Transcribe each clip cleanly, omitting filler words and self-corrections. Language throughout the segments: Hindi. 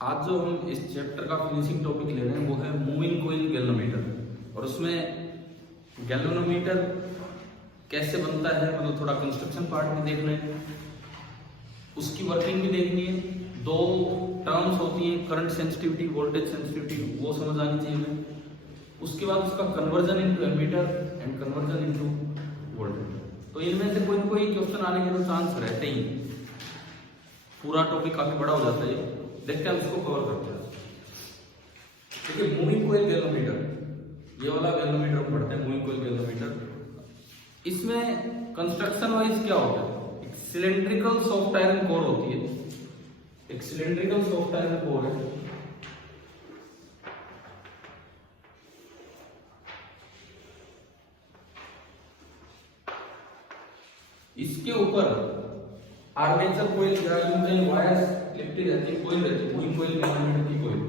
आज जो हम इस चैप्टर का फिनिशिंग टॉपिक ले रहे हैं वो है मूविंग कोइल गैल्वेनोमीटर। और उसमें गैल्वेनोमीटर कैसे बनता है, मतलब थोड़ा कंस्ट्रक्शन पार्ट भी देख रहे हैं, उसकी वर्किंग भी देखनी है। दो टर्म्स होती हैं, करंट सेंसिटिविटी, वोल्टेज सेंसिटिविटी, वो समझ आनी चाहिए हमें। उसके बाद उसका conversion into ammeter and conversion into voltage. तो इनमें से कोई ना कोई क्वेश्चन आने के तो चांस रहते ही। पूरा टॉपिक काफी बड़ा हो जाता है, देखते हैं उसको कवर करते हैं। देखिए मूविंग कोइल गैल्वेनोमीटर, ये वाला गैल्वेनोमीटर हम पढ़ते हैं, मूविंग कोइल गैल्वेनोमीटर। इसमें कंस्ट्रक्शन वाइज क्या होता है, एक सिलेंड्रिकल सॉफ्ट आयरन कोर होती है, एक सिलेंड्रिकल सॉफ्ट आयरन कोर है। इसके ऊपर आर्मेचर कोइल या यूं कहीं वायर्स लिपटी रहती है, कोइल रहती है, मूविंग कोइल गैल्वेनोमीटर की कोइल।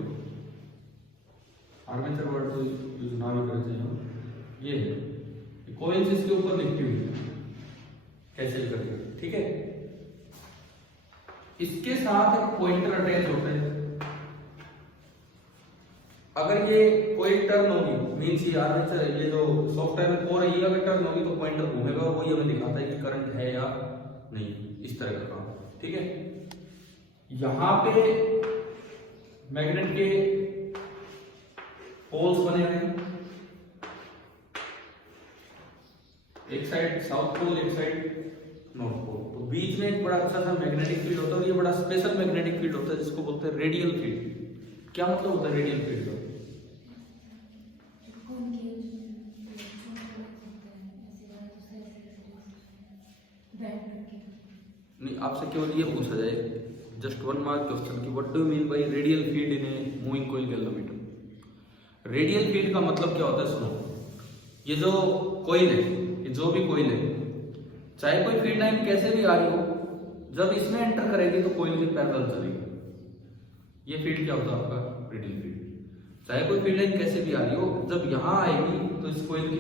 आर्मेचर वर्ड तो यूज ना भी करते हैं, ये है कोइल्स इसके ऊपर लिपटी हुई है कैसे भी करके, ठीक है। इसके साथ एक पॉइंटर अटैच होता है। अगर ये कोई टर्न होगी, मींस ये आर्मेचर, ये जो सॉफ्ट आयरन कोर है, ये अगर टर्न होगी तो पॉइंटर घूमेगा और वही हमें दिखाता है कि करंट है या नहीं, इस तरह का काम, ठीक है। यहां पे मैग्नेट के पोल्स बने हुए हैं, एक साइड साउथ पोल, एक साइड नॉर्थ पोल। तो बीच में एक बड़ा अच्छा सा मैग्नेटिक फील्ड होता है, और ये बड़ा स्पेशल मैग्नेटिक फील्ड होता है जिसको बोलते हैं रेडियल फील्ड। क्या मतलब होता है रेडियल फील्ड का? नहीं, आपसे केवल ये पूछा जाए, जस्ट 1 मार्क क्वेश्चन की, what do you mean by radial field in a moving coil galvanometer. Radial field का मतलब क्या होता है, सुनो। ये जो कोइल है, ये जो भी कोइल है, चाहे कोई फील्ड लाइन कैसे भी आ रही हो, जब इसमें एंटर करेगी तो कोइल के पैरेलल चलेगी। ये फील्ड क्या होता है आपका, रेडियल फील्ड। चाहे कोई फील्ड लाइन कैसे भी आ रही हो, जब यहां आएगी तो इस कोइल के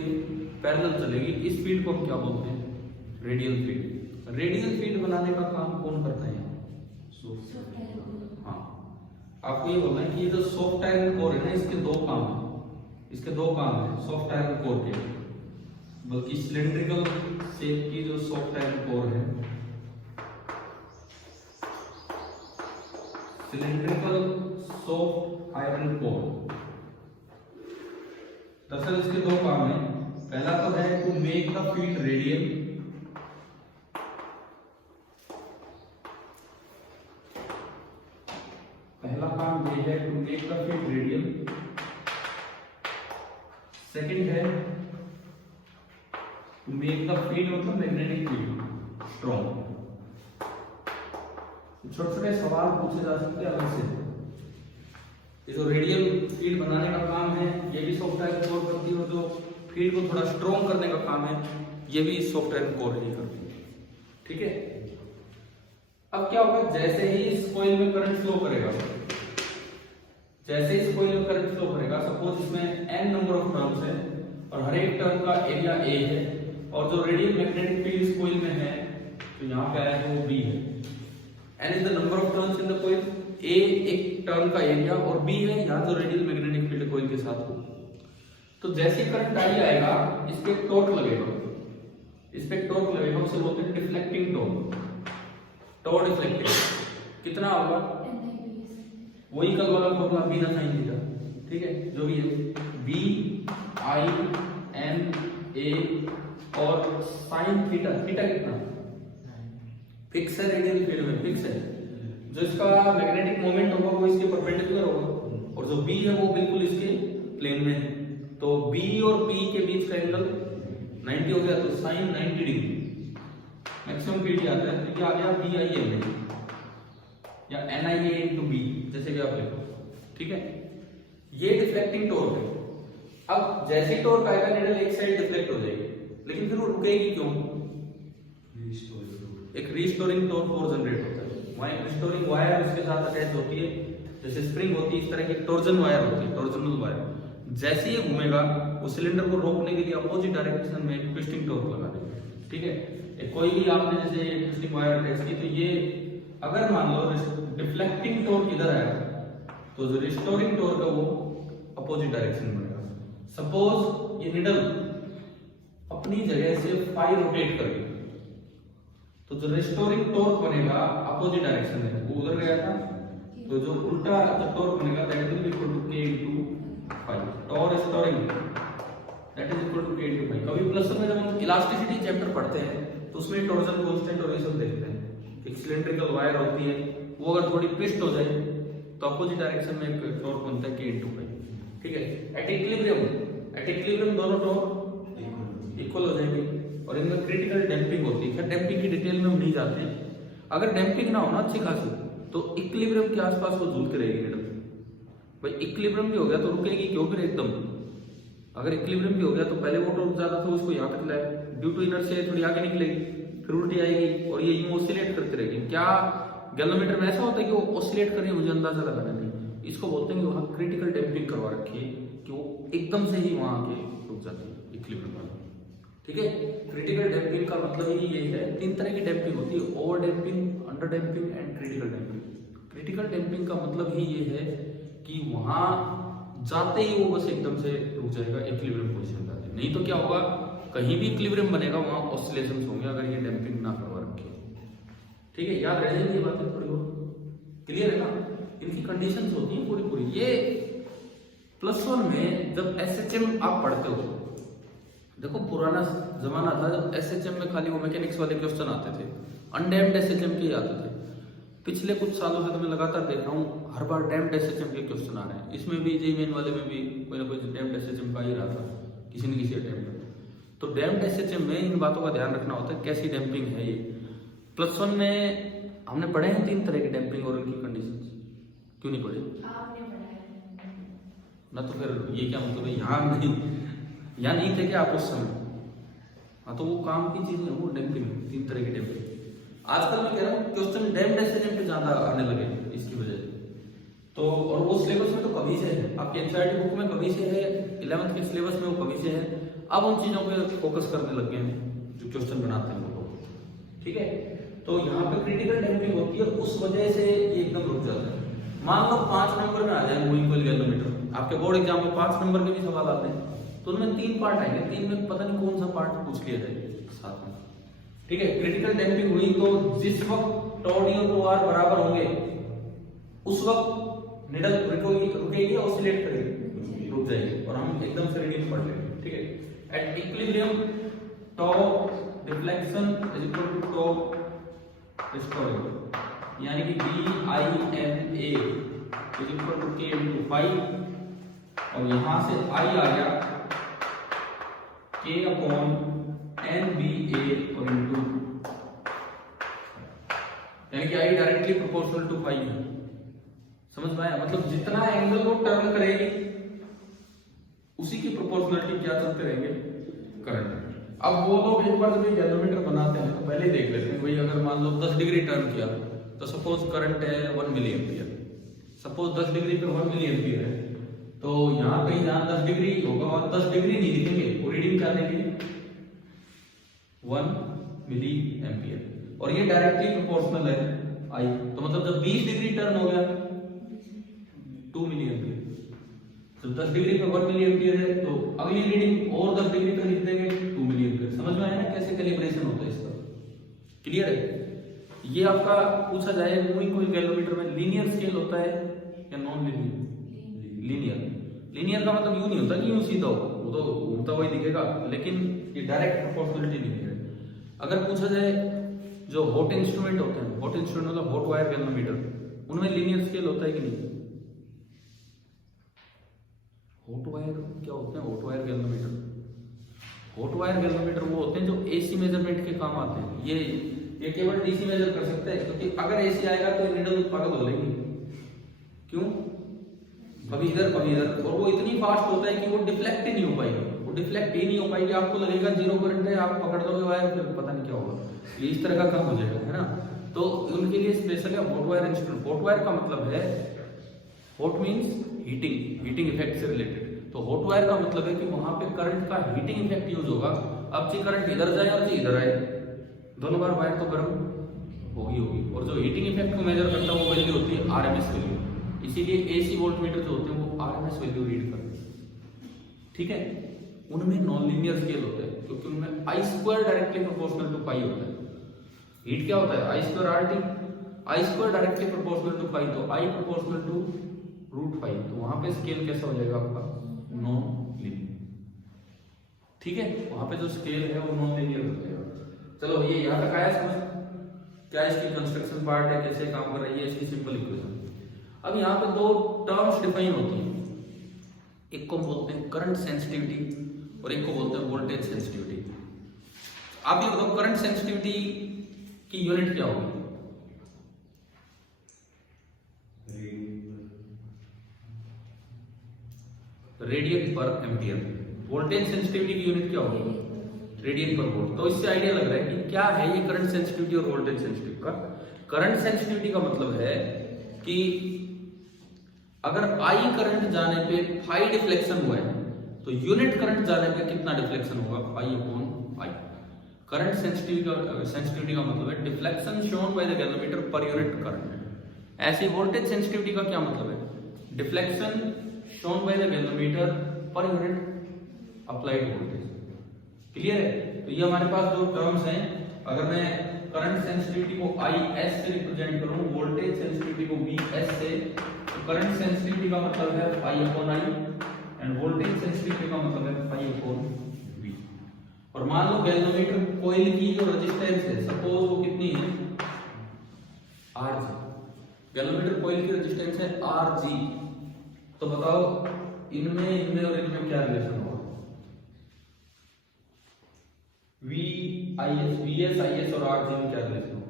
पैरेलल चलेगी। इस फील्ड को हम क्या बोलते हैं, रेडियल फील्ड। रेडियल फील्ड बनाने का काम कौन करता है? हाँ, आपको ये बोलना है कि ये जो सॉफ्ट आयरन कोर है ना, इसके दो काम है, इसके दो काम है सॉफ्ट आयरन कोर के, बल्कि सिलेंड्रिकल शेप की जो सॉफ्ट आयरन कोर है, सिलेंड्रिकल सॉफ्ट आयरन कोर, दरअसल इसके दो काम है। पहला तो है to make the field radial, पहला काम ये है to make the field radial. Second है टू मेक द फील्ड, मतलब मैग्नेटिक फील्ड, स्ट्रॉन्ग। छोटे छोटे सवाल पूछे जा सकते हैं अलग से। ये जो रेडियल फील्ड बनाने का काम है, ये भी सॉफ्ट आयरन कोर करती है, और जो फील्ड को थोड़ा स्ट्रॉन्ग करने का काम है, ये भी सॉफ्ट आयरन कोर ही करती है, ठीक है। अब क्या होगा, जैसे ही इस कोइल में करंट फ्लो करेगा, जैसे इस कोइल में करंट फ्लो करेगा, सपोज इसमें n नंबर ऑफ टर्न्स है और हर एक टर्न का एरिया a है, और जो रेडियल मैग्नेटिक फील्ड इस कोइल में है, तो यहाँ पे आया है वो b है। n is the number of turns in the coil, a एक टर्न का एरिया और b है यहाँ जो रेडियल मैग्नेटिक फील्ड कोइल के साथ हो। तो जैसे करंट आई आएगा, इस पे टॉर्क लगेगा, इस पे टॉर्क लगेगा, उसे बोलते हैं डिफ्लेक्टिंग टॉर्क। टॉर्क डिफ्लेक्टिंग कितना होगा, वही कल वाला फॉर्मूला बी ना साइन थीटा, ठीक है, जो भी है बी आई एन ए और साइन थीटा। थीटा कितना फिक्स है, रेडियल फील्ड में फिक्स है। जो इसका मैग्नेटिक मोमेंट होगा वो इसके परपेंडिकुलर होगा, और जो बी है वो बिल्कुल इसके प्लेन में है। तो बी और बी के बीच का एंगल 90 हो गया, तो साइन 90 डिग्री मैक्सिमम फील्ड आता है। तो ये आ गया बी आई एन या एन आई ए इंटू बी, जैसे भी आप लिखो, ठीक है। ये डिफ्लेक्टिंग टॉर्क है। अब जैसे ही टॉर्क आएगा, नीडल एक साइड डिफ्लेक्ट हो जाएगी, लेकिन फिर वो रुकेगी क्यों, एक रीस्टोरिंग टॉर्क फोर्स जनरेट होता है। वहां रिस्टोरिंग वायर उसके साथ अटैच होती है, जैसे स्प्रिंग होती है, इस तरह की टॉर्जन वायर होती है, टॉर्जनल वायर। जैसे ही घूमेगा, वो सिलेंडर को रोकने के लिए अपोजिट डायरेक्शन में ट्विस्टिंग टॉर्क लगा देगा, ठीक है। कोई भी आपने जैसे ट्विस्टिंग वायर अटैच की, तो ये अगर मान लो डिफ्लेक्टिंग टॉर्क इधर आएगा, तो जो रिस्टोरिंग टॉर्क है वो अपोजिट डायरेक्शन में बनेगा। सपोज ये निडल अपनी जगह से 5 रोटेट करेगी, तो जो रिस्टोरिंग टॉर्क बनेगा अपोजिट डायरेक्शन में, वो उधर गया था, तो जो उल्टा जो टॉर्क बनेगा that is equal to k * 5 torque restoring that is equal to k * 5। कभी प्लस में जब हम इलास्टिसिटी चैप्टर पढ़ते हैं तो उसमें टॉर्जन कांस्टेंट और ये सब देखते हैं। एक सिलेंड्रिकल वायर होती है, वो अगर थोड़ी ट्विस्ट हो जाए तो अपोजिट डायरेक्शन में एक टॉर्क बनता है k * 5। ठीक है, एट इक्विलिब्रियम दोनों टॉर्क इक्वल हो जाएंगे और इनमें क्रिटिकल डैम्पिंग होती है। खैर डैम्पिंग की डिटेल में हम नहीं जाते हैं। अगर डैम्पिंग ना हो ना अच्छी खासी, तो इक्विलिब्रियम के आसपास वो झूलती रहेगी निडल। भाई इक्विलिब्रियम भी हो गया तो रुकेगी क्यों फिर एकदम। अगर इक्विलिब्रियम भी हो गया तो पहले वो टॉर्क ज्यादा था उसको यहाँ तक लाए, ड्यू टू इनर्शिया थोड़ी आगे निकलेगी, फिर उल्टी आएगी और ये यूं ऑसिलेट करती रहेगी। क्या गैल्वेनोमीटर में ऐसा होता है कि वो ऑसिलेट कर रही है, मुझे अंदाजा लगाना नहीं। इसको बोलते हैं कि वहाँ क्रिटिकल डैम्पिंग करवा रखी है कि वो एकदम से ही वहां आके रुक जाती है इक्विलिब्रियम वाला। ठीक है, क्रिटिकल डैम्पिंग का मतलब ही ये है। 3 तरह की डैम्पिंग होती है, over damping, under damping and critical damping. Critical damping का मतलब ही ये है कि वहां जाते ही वो बस एकदम से रुक जाएगा, इक्विलिब्रियम पोजीशन में आते। नहीं तो क्या होगा, कहीं भी इक्विलिब्रियम बनेगा वहां ऑसिलेशंस होंगे अगर ये डैम्पिंग ना करवा रखे। ठीक है, याद रह जाएगी ये बातें थोड़ी बहुत, क्लियर है ना। इनकी कंडीशंस होती है पूरी पूरी। ये +1 में जब एसएचएम आप पढ़ते हो, देखो पुराना जमाना था जब एसएचएम में खाली वो मैकेनिक्स वाले क्वेश्चन आते थे, अनडैम्प्ड एसएचएम के आते थे। पिछले कुछ सालों से तो मैं लगातार देख रहा हूँ हर बार डैम्प्ड एसएचएम के क्वेश्चन आ रहे हैं। इसमें भी जेईई मेन वाले में भी कोई ना कोई डैम्प्ड एसएचएम का ही रहा था किसी न किसी अटेम्प्ट में। तो डैम्प्ड एसएचएम में इन बातों का ध्यान रखना होता है, कैसी डैम्पिंग है ये। +1 में हमने पढ़े हैं 3 तरह की डैम्पिंग और उनकी कंडीशन। क्यों नहीं पढ़े ना, तो फिर ये क्या मतलब है, यहाँ नहीं थे क्या आप उस समय? हाँ, तो वो काम की चीज है वो डैम्पिंग, 3 तरह की डैम्पिंग। आजकल मैं कह रहा हूँ क्वेश्चन डैम्प्ड एसएचएम पे ज्यादा आने लगे इसकी वजह से। तो और वो सिलेबस में तो कभी से है, आपके एनसीईआरटी बुक में कभी से है, 11th के सिलेबस में वो कभी से है। अब उन चीजों पे फोकस करने लग गए हैं जो क्वेश्चन बनाते हैं वो लोग। ठीक है, तो यहाँ पे क्रिटिकल डैम्पिंग होती है, उस वजह से ये एकदम रुक जाता है। मान लो 5 नंबर में आ जाए मोलिकुलर गैल्वेनोमीटर, आपके बोर्ड एग्जाम में 5 नंबर के भी सवाल आते हैं, तो उनमें 3 पार्ट आएंगे, 3 में पता नहीं कौन सा पार्ट पूछ लिया जाए साथ में। ठीक है, क्रिटिकल डैम्पिंग हुई तो जिस वक्त टॉर्क और टॉर बराबर होंगे उस वक्त निडल रुकेगी, ऑसिलेट करेगी, रुक जाएगी और हम एकदम से रीडिंग पढ़ लेंगे। ठीक है, at equilibrium torque deflection is equal to torque restoring, यानी कि BIMA is equal to K * 5 और यहां से I आ गया K/NBA और इंटू, यानी कि I डायरेक्टली प्रोपोर्शनल टू 5 है। समझ में आया? मतलब जितना एंगल वो टर्न करेगी उसी की प्रोपोर्शनलिटी क्या चलते रहेंगे, करंट। अब वो लोग एक बार जब गैल्वेनोमीटर बनाते हैं तो पहले ही देख लेते हैं, भाई अगर मान लो 10 डिग्री टर्न किया तो सपोज करंट है 1 मिली एम्पियर, सपोज 10 डिग्री पे 1 मिली एम्पियर है, तो यहाँ कहीं जहां 10 डिग्री होगा वहां 10 डिग्री नहीं दिखेंगे, वो रीडिंग क्या देंगे 1 मिली एम्पियर और ये डायरेक्टली प्रोपोर्शनल है I। तो मतलब जब 20 डिग्री टर्न हो गया 2 मिली एम्पियर, तो 10 डिग्री पे 1 मिली एम्पियर है तो अगली रीडिंग और 10 डिग्री पे लिख देंगे 2 मिली एम्पियर। समझ में आया ना कैसे कैलिब्रेशन होता है इसका? क्लियर है? ये आपका पूछा जाए कोई गैल्वेनोमीटर में लीनियर स्केल होता है या नॉन लीनियर? लीनियर का मतलब यूं नहीं होता कि यूं सीधा हो, वो तो घूमता हुआ ही दिखेगा, लेकिन ये डायरेक्ट प्रोपोर्शनलिटी नहीं है। अगर पूछा जाए जो हॉट इंस्ट्रूमेंट होते हैं, हॉट इंस्ट्रूमेंट मतलब हॉट वायर गैल्वेनोमीटर, उनमें लीनियर स्केल होता है कि नहीं? हॉट वायर क्या होते हैं? Hot wire galvanometer, hot wire galvanometer वो होते हैं जो एसी मेजरमेंट के काम आते हैं। ये केवल डीसी मेजर कर सकते हैं, क्योंकि अगर एसी आएगा तो नीडल पागल हो जाएगी। क्यों? कभी इधर कभी इधर, और वो इतनी फास्ट होता है कि वो डिफ्लेक्ट ही नहीं हो पाएगी, वो डिफ्लेक्ट ही नहीं हो पाएगी। आपको लगेगा 0 करंट है, आप पकड़ दोगे वायर, फिर पता नहीं क्या होगा, ये इस तरह का काम हो जाएगा, है ना। तो उनके लिए स्पेशल है hot wire instrument. Hot wire का मतलब है, हॉट मींस हीटिंग इफेक्ट से रिलेटेड। तो हॉट वायर का मतलब है कि वहां पे करंट का हीटिंग इफेक्ट यूज होगा। अब जी करंट इधर जाए और जी इधर आए, दोनों बार वायर तो गर्म होगी। और जो हीटिंग इफेक्ट को मेजर करता है वो वैल्यू होती है RMS वैल्यू। इसीलिए एसी वोल्टमीटर जो होते हैं वो आरएमएस वैल्यू रीड करते हैं, ठीक है। उनमें नॉन लीनियर स्केल होते हैं क्योंकि उनमें I square directly proportional to pi होता है। हीट क्या होता है, I square R T, I square directly proportional to pi, तो I proportional to root pi, तो वहां पे स्केल कैसा हो जाएगा आपका, नॉन लीनियर, ठीक है। वहां पे जो स्केल है वो नॉन लीनियर हो जाएगा। चलो ये यहाँ तक आया समझ, क्या इसकी कंस्ट्रक्शन पार्ट है, कैसे काम कर रही है, इसकी सिंपल इक्वेशन। अब यहाँ पे दो टर्म्स डिफाइन होती हैं, एक को बोलते हैं करंट सेंसिटिविटी और एक को बोलते हैं वोल्टेज सेंसिटिविटी। आप ये बताओ करंट सेंसिटिविटी की यूनिट क्या होगी, रेडियन पर एम्पियर। वोल्टेज सेंसिटिविटी की यूनिट क्या होगी, रेडियन पर वोल्ट। तो इससे आइडिया लग रहा है कि क्या है ये करंट सेंसिटिविटी और वोल्टेज सेंसिटिविटी का। करंट सेंसिटिविटी का मतलब है कि अगर आई करंट जाने पे फाई डिफ्लेक्शन हुआ है तो यूनिट करंट जाने पे कितना डिफ्लेक्शन होगा, phi upon I. Current sensitivity का मतलब है deflection shown by the galvanometer per unit current. ऐसे वोल्टेज सेंसिटिविटी का क्या मतलब है, deflection shown by the galvanometer per unit applied voltage. Clear है। तो ये हमारे पास दो टर्म्स हैं। अगर मैं करंट सेंसिटिविटी को आई एस से रिप्रेजेंट करूं, वोल्टेज सेंसिटिविटी को वी एस से, तो करंट सेंसिटिविटी का मतलब है phi upon I and voltage sensitivity का मतलब है फाई अपॉन वी। और मान लो गैल्वेनोमीटर कॉइल की जो रेजिस्टेंस है, सपोज वो कितनी है, आर जी। गैल्वेनोमीटर कॉइल की रेजिस्टेंस है आर जी। तो बताओ इनमें और इनमें क्या रिलेशन होगा, वी एस आई एस और आर जी में क्या रिलेशन होगा।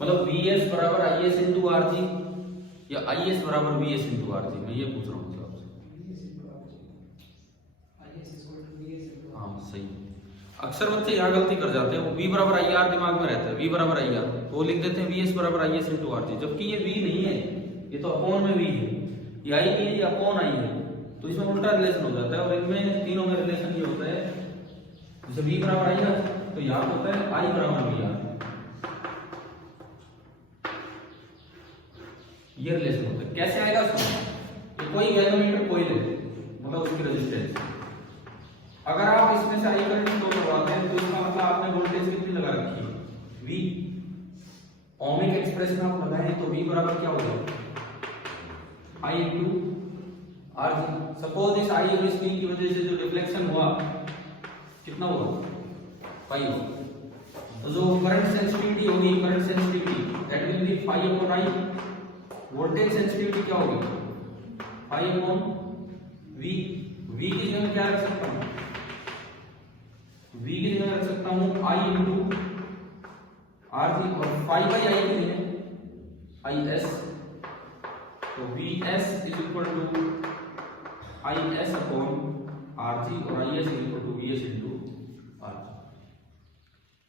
मतलब वी एस बराबर आई एस इंटू आर जी या आई एस बराबर वी एस इंटू आर जी, मैं ये पूछ रहा हूँ आपसे। हाँ सही। अक्सर बच्चे यहाँ गलती कर जाते हैं, वो वी बराबर आई आर दिमाग में रहता है, वी बराबर आई आर, तो वो लिख देते हैं वी एस बराबर आई एस इंटू आर जी, जबकि ये वी नहीं है, ये तो अपॉन में वी है, ये आई नहीं है, ये अपॉन आई है। तो इसमें उल्टा रिलेशन हो जाता है। और इनमें तीनों में रिलेशन ये होता है, जैसे वी बराबर आई आर तो यहाँ होता है आई बराबर वी आर, ये रिलेशन होता है। कैसे आएगा उसका, कोई गैल्वेनोमीटर कॉइल है, मतलब उसकी रेजिस्टेंस, अगर आप इसमें से आई करंट फ्लो करवाते हैं तो इसका मतलब आपने वोल्टेज कितनी लगा रखी है, V। ओमिक एक्सप्रेशन आप लगाएं तो V बराबर क्या होगा, I into R ji. Suppose इस आई और इस V की वजह से जो रिफ्लेक्शन हुआ कितना होगा, पाई होगा। तो जो करंट सेंसिटिविटी होगी, current sensitivity that will be pi upon I. Voltage sensitivity क्या होगी, पाई अपॉन V। V की जगह क्या रख सकता हूं, V की जगह रख सकता हूं I इंटू आर जी, और फाई बाई आई कितनी है, आई एस। तो V S is equal to I S upon R G, और I S is equal to V S into R G.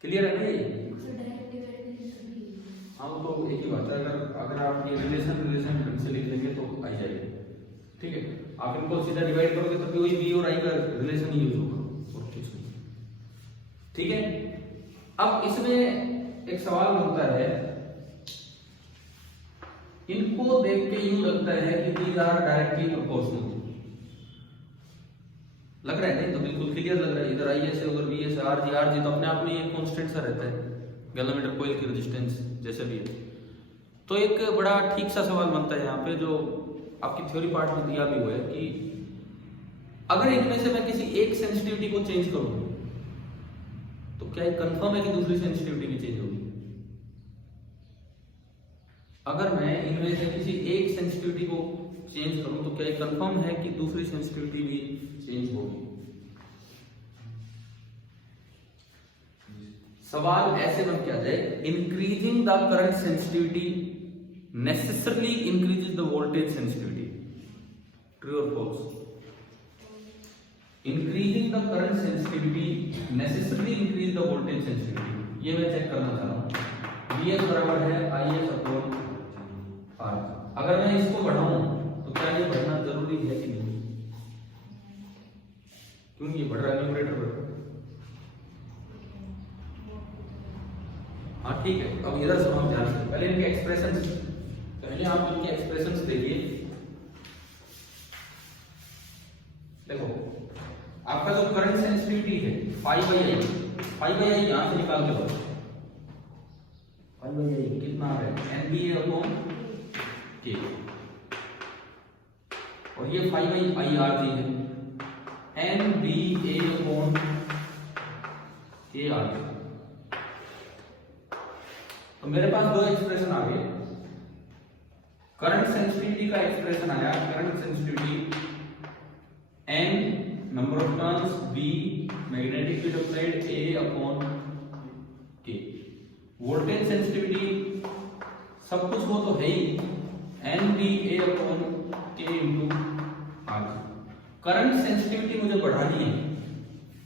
Clear है ये? हाँ वो तो एक ही बात है, अगर आप ये रिलेशन ढंग से लिख लेंगे तो आ जाएगी, ठीक है। आप इनको सीधा डिवाइड करोगे तो वही वी और आई का रिलेशन ही यूज होगा और कुछ नहीं, ठीक है। अब इसमें एक सवाल बनता है, इनको देख के यूं लगता है कि दीज आर डायरेक्टली प्रोपोर्शनल, लग रहा है नहीं तो बिल्कुल क्लियर लग रहा है। इधर आई एस है, उधर वी एस, आर जी तो अपने आप में ये कांस्टेंट सा रहता है, गैल्वेनोमीटर कॉइल की रेजिस्टेंस जैसे भी है। तो एक बड़ा ठीक सा सवाल बनता है यहाँ पे, जो आपकी थ्योरी पार्ट में दिया भी हुआ है कि अगर इनमें से मैं किसी एक सेंसिटिविटी को चेंज करूं तो क्या ये कंफर्म है कि दूसरी सेंसिटिविटी भी चेंज होगी। अगर मैं इनमें से किसी एक सेंसिटिविटी को चेंज करूं तो क्या ये कंफर्म है कि दूसरी सेंसिटिविटी भी चेंज होगी। सवाल ऐसे बन के आ जाए, increasing the current sensitivity necessarily increases the voltage sensitivity, true और false. Increasing the current sensitivity necessarily increase the voltage sensitivity, ये मैं चेक करना चाह रहा हूं। वीएस बराबर है आई एस अपॉन अगर मैं इसको बढ़ाऊं तो क्या ये बढ़ना जरूरी है कि नहीं? क्यों ये बढ़ रहा है, न्यूमरेटर बढ़ रहा है। हाँ ठीक है, अब इधर से हम ध्यान से पहले इनके एक्सप्रेशंस, पहले आप इनके एक्सप्रेशंस देखिए। देखो आपका जो करंट सेंसिटिविटी है फाई बाई आई यहां से निकाल के लो। फाई बाई आई कितना है, NBA अपॉन के, और ये phi by I R G है, NBA अपॉन के आर। तो मेरे पास दो एक्सप्रेशन आ गए। करंट सेंसिटिविटी का एक्सप्रेशन आया, current sensitivity N number of turns, B magnetic field applied, A upon K। Voltage sensitivity सब कुछ वो तो है ही, NBA upon K into R। Current sensitivity मुझे बढ़ानी है,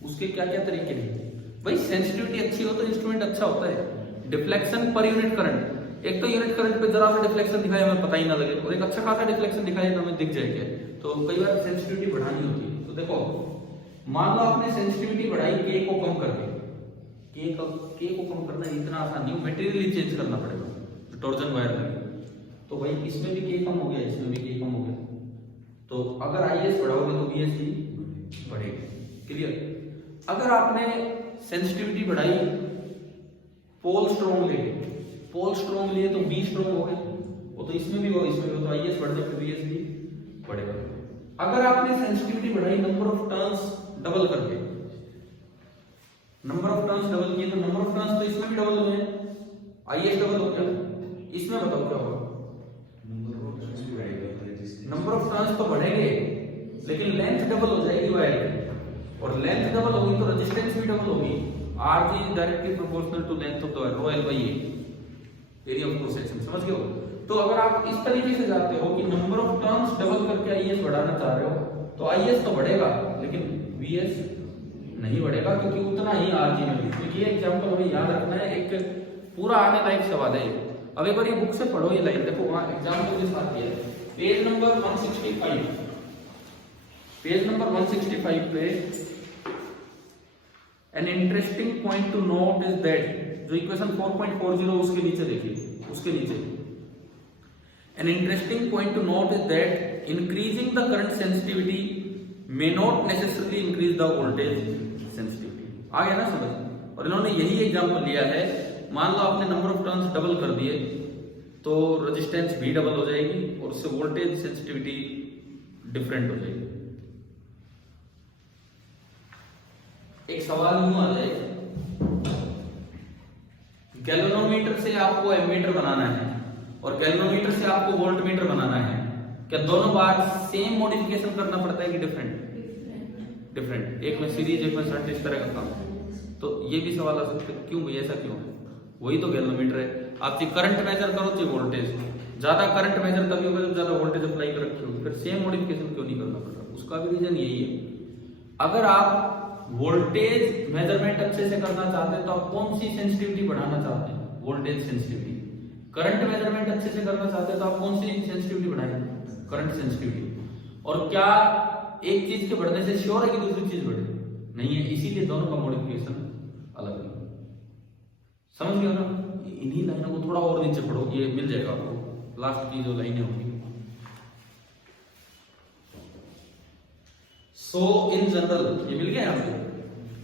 उसके क्या क्या तरीके हैं भाई? सेंसिटिविटी अच्छी हो तो इंस्ट्रूमेंट अच्छा होता है। डिफ्लेक्शन पर यूनिट करंट, एक तो यूनिट करंट पे जरा सा डिफ्लेक्शन दिखाए हमें पता ही ना लगे, और एक अच्छा खासा डिफ्लेक्शन दिखाए तो हमें दिख जाए क्या। तो कई बार सेंसिटिविटी बढ़ानी होती है। तो देखो मान लो आपने सेंसिटिविटी बढ़ाई के को कम कर दी, के को कम करना इतना आसान नहीं, मटेरियली चेंज करना पड़ेगा टॉर्जन वायर में। तो भाई इसमें भी के कम हो गया, इसमें भी के कम हो गया, तो अगर आईएस बढ़ाओगे तो बीएस भी बढ़ेगी। क्लियर? अगर आपने सेंसिटिविटी बढ़ाई, पोल स्ट्रॉन्ग ले, पोल स्ट्रॉन्ग लिए तो बी स्ट्रॉन्ग हो गए, वो तो इसमें भी हो, इसमें भी हो, तो आईएस बढ़ने पे बीएस भी बढ़ेगा। अगर आपने सेंसिटिविटी बढ़ाई नंबर ऑफ टर्न्स डबल करके, नंबर ऑफ टर्न्स डबल किए, तो नंबर ऑफ टर्न्स तो इसमें भी डबल हुए, आईएस डबल हो गया, इसमें बताओ क्या होगा? नंबर ऑफ टर्न्स तो बढ़ेंगे लेकिन लेंथ डबल हो जाएगी वायर की, और लेंथ डबल होगी तो रेजिस्टेंस भी डबल होगी। R G is directly proportional to length of the wire, rho L by A, area of cross section. समझ गए हो? तो अगर आप इस तरीके से जाते हो कि नंबर ऑफ टर्न्स डबल करके आईएस बढ़ाना चाह रहे हो, तो आईएस तो बढ़ेगा लेकिन वीएस नहीं बढ़ेगा, क्योंकि उतना ही आरजी में। क्योंकि ये एग्जांपल हमें याद रखना है, एक पूरा आने लायक सवाल है। अब एक बार ये बुक से पढ़ो, ये लाइन देखो, वहां एग्जांपल के साथ है, पेज नंबर 165, पेज नंबर 165 पे an interesting point two note is that, जो इक्वेशन 4.40 उसके नीचे देखिए, उसके नीचे an interesting point to note is that increasing the current sensitivity may not necessarily increase the voltage sensitivity। आ गया ना समझ? और इन्होंने यही एग्जांपल लिया है, मान लो आपने नंबर ऑफ टर्न्स डबल कर दिए तो रेजिस्टेंस भी डबल हो जाएगी और उससे वोल्टेज सेंसिटिविटी डिफरेंट हो जाएगी। एक सवाल यूं आ जाए, गैल्वेनोमीटर से आपको एमीटर बनाना है और गैल्वेनोमीटर से आपको वोल्टमीटर बनाना है, क्या दोनों बार सेम मॉडिफिकेशन करना पड़ता है कि डिफरेंट? डिफरेंट, एक में सीरीज एक में शंट, इस तरह का काम। तो ये भी सवाल आ सकता है, क्यों भाई ऐसा क्यों है? वही तो गैल्वेनोमीटर है, आप चाहे करंट मेजर करो चाहे वोल्टेज, ज्यादा करंट मेजर तभी होगा जब ज्यादा वोल्टेज अप्लाई कर रखी होगी, फिर सेम मॉडिफिकेशन क्यों नहीं करना पड़ रहा? उसका भी रीजन यही है, अगर आप वोल्टेज मेजरमेंट अच्छे से करना चाहते हैं तो आप कौन सी सेंसिटिविटी बढ़ाना चाहते हैं? Voltage sensitivity. करंट मेजरमेंट अच्छे से करना चाहते हैं तो आप कौन सी सेंसिटिविटी बढ़ाएंगे? Current sensitivity. और क्या एक चीज के बढ़ने से श्योर है कि दूसरी चीज बढ़े? नहीं है, इसीलिए दोनों का मॉडिफिकेशन अलग है। समझ गए ना? इन्हीं लाइनों को थोड़ा और नीचे पढ़ो, ये मिल जाएगा आपको, लास्ट की जो लाइनें होंगी। सो इन जनरल, ये मिल गया आपको?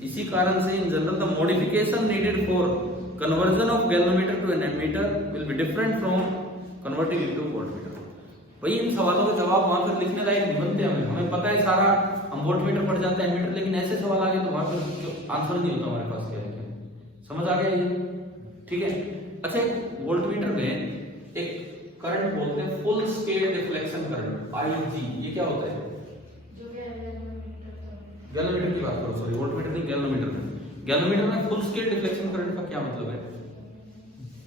इसी कारण से in general the modification needed for conversion of galvanometer to an ammeter will be different from converting into voltmeter। भाई इन सवालों के जवाब वहां पर लिखने लायक नहीं बनते, हमें पता है सारा, हम वोल्टमीटर पढ़ जाते हैं एमीटर, लेकिन ऐसे सवाल आ गए तो वहां पर आंसर नहीं होता हमारे पास क्या है। समझ आ गया ये? ठीक है। अच्छा, वोल्टमीटर में एक करंट बोलते हैं full scale deflection current, IG. ये क्या होता है? गैल्वेनोमीटर की बात करो, सॉरी वोल्टमीटर नहीं, गैल्वेनोमीटर में। गैल्वेनोमीटर में फुल स्केल डिफ्लेक्शन करंट का क्या मतलब है?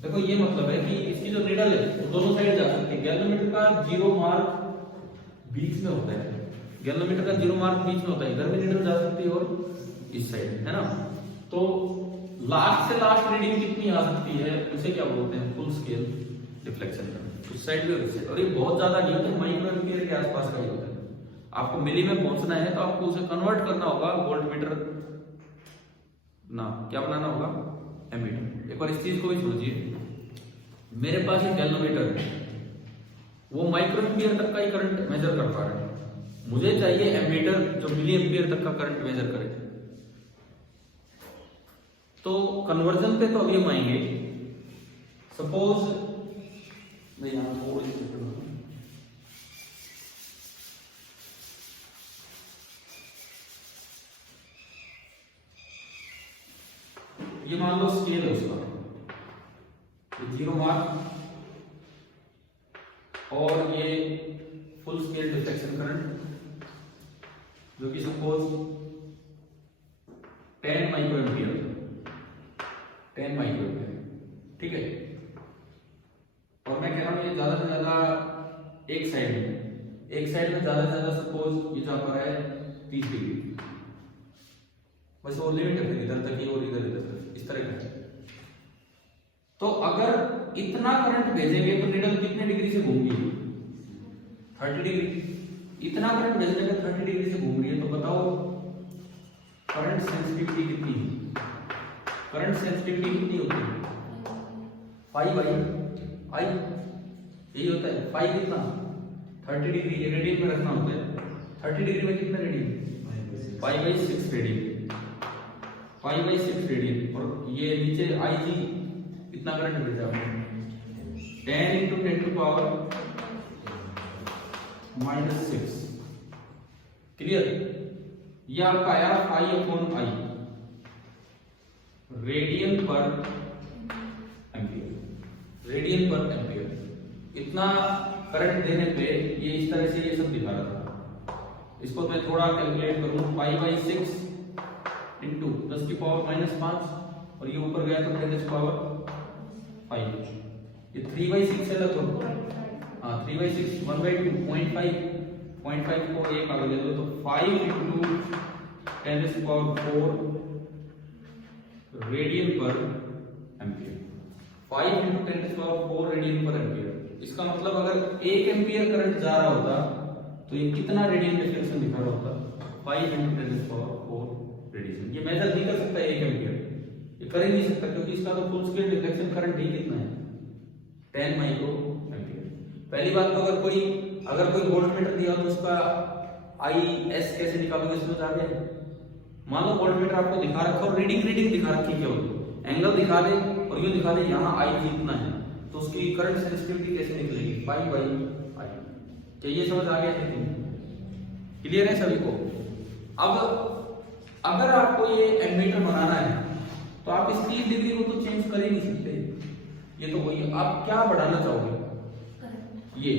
देखो ये मतलब है कि इसकी जो निडल है वो दोनों साइड जा सकती है। गैल्वेनोमीटर का जीरो मार्क बीच में होता है, गैल्वेनोमीटर का जीरो मार्क बीच में होता है, इधर भी निडल जा सकती है और इस साइड, है ना? तो लास्ट से लास्ट रीडिंग कितनी आ सकती है, उसे क्या बोलते हैं? फुल स्केल डिफ्लेक्शन करंट, उस साइड भी और इस साइड। और ये बहुत ज्यादा नहीं होता, माइक्रो एम्पियर के आसपास का ही होता है। आपको मिली में पहुंचना है तो आपको उसे कन्वर्ट करना होगा वोल्ट मीटर ना, क्या बनाना होगा, एमीटर। एक बार इस चीज को भी सोचिए, मेरे पास एक गैल्वेनोमीटर है, वो माइक्रो एम्पियर तक का ही करंट मेजर कर पा रहा है, मुझे चाहिए एमीटर जो मिली एम्पियर तक का करंट मेजर करे। तो कन्वर्जन पे तो अभी हम आएंगे। सपोज मैं यहां थोड़ी सी ये मान लो स्केल है उसका, 0 मार्क, और ये फुल स्केल डिफ्लेक्शन करंट जो कि suppose 10 micro ampere, 10 micro ampere, ठीक है। और मैं कह रहा हूं ये ज्यादा से ज्यादा एक साइड में ज्यादा से ज्यादा सपोज ये जा पर है 30 डिग्री, बस वो लिमिट है, फिर इधर तक ही और इधर तक, इस तरह का। तो अगर इतना करंट भेजेंगे तो निडल कितने डिग्री से घूम रही है, 30 डिग्री। इतना करंट भेजने का 30 डिग्री से घूम रही है, तो बताओ करंट सेंसिटिविटी कितनी है? करंट सेंसिटिविटी कितनी होती है? पाई बाई आई, यही होता है। पाई कितना, 30 डिग्री, ये रेडियन में रखना होता है। 30 डिग्री में कितना radian, pi by 6 radian, pi by 6 radian. और ये नीचे आई जी इतना करंट भेजा आपने, 10 इंटू 10 टू पावर -6, क्लियर। ये आपका आया आई अपॉन आई, रेडियन पर एम्पियर, रेडियन पर एम्पियर। इतना करंट देने पे ये इस तरह से ये सब दिखा रहा था। इसको मैं थोड़ा कैलकुलेट करूं, पाई बाई 6 इंटू 10 की पावर -5, और ये ऊपर गया तो 10 की पावर 5, ये 3/6 से लग लो, हाँ 3/6, 1/2, 0.5 को एक आगे ले लो तो 5 इंटू 10 की पावर 4 रेडियन पर एम्पियर, 5 इंटू 10 की पावर 4 रेडियन पर एम्पियर। इसका मतलब अगर 1 एम्पियर करंट जा रहा होता तो ये कितना रेडियन डिफ्लेक्शन दिखा रहा होता, 5 इंटू 10 की पावर 4 रेडियन। ये मेजर नहीं कर सकता 1 एम्पियर, ये कर ही नहीं सकता, क्योंकि इसका तो फुल स्केल डिफ्लेक्शन करंट ही कितना है, 10 माइक्रो एम्पियर। पहली बात तो अगर कोई वोल्ट मीटर दिया हो तो उसका आई एस कैसे निकालोगे, समझ आ गया। मान लो वोल्ट मीटर आपको दिखा रखा और रीडिंग दिखा रखी है, एंगल दिखा दे और यूं दिखा दे यहाँ आई कितना है, तो उसकी करंट सेंसिटिविटी कैसे निकलेगी, पाई बाई आई। चाहिए, समझ आ गया है, क्लियर है सभी को। अब अगर आपको ये एमीटर बनाना है तो आप इस 30 डिग्री को तो चेंज कर ही नहीं सकते, ये तो वही। आप क्या बढ़ाना चाहोगे, ये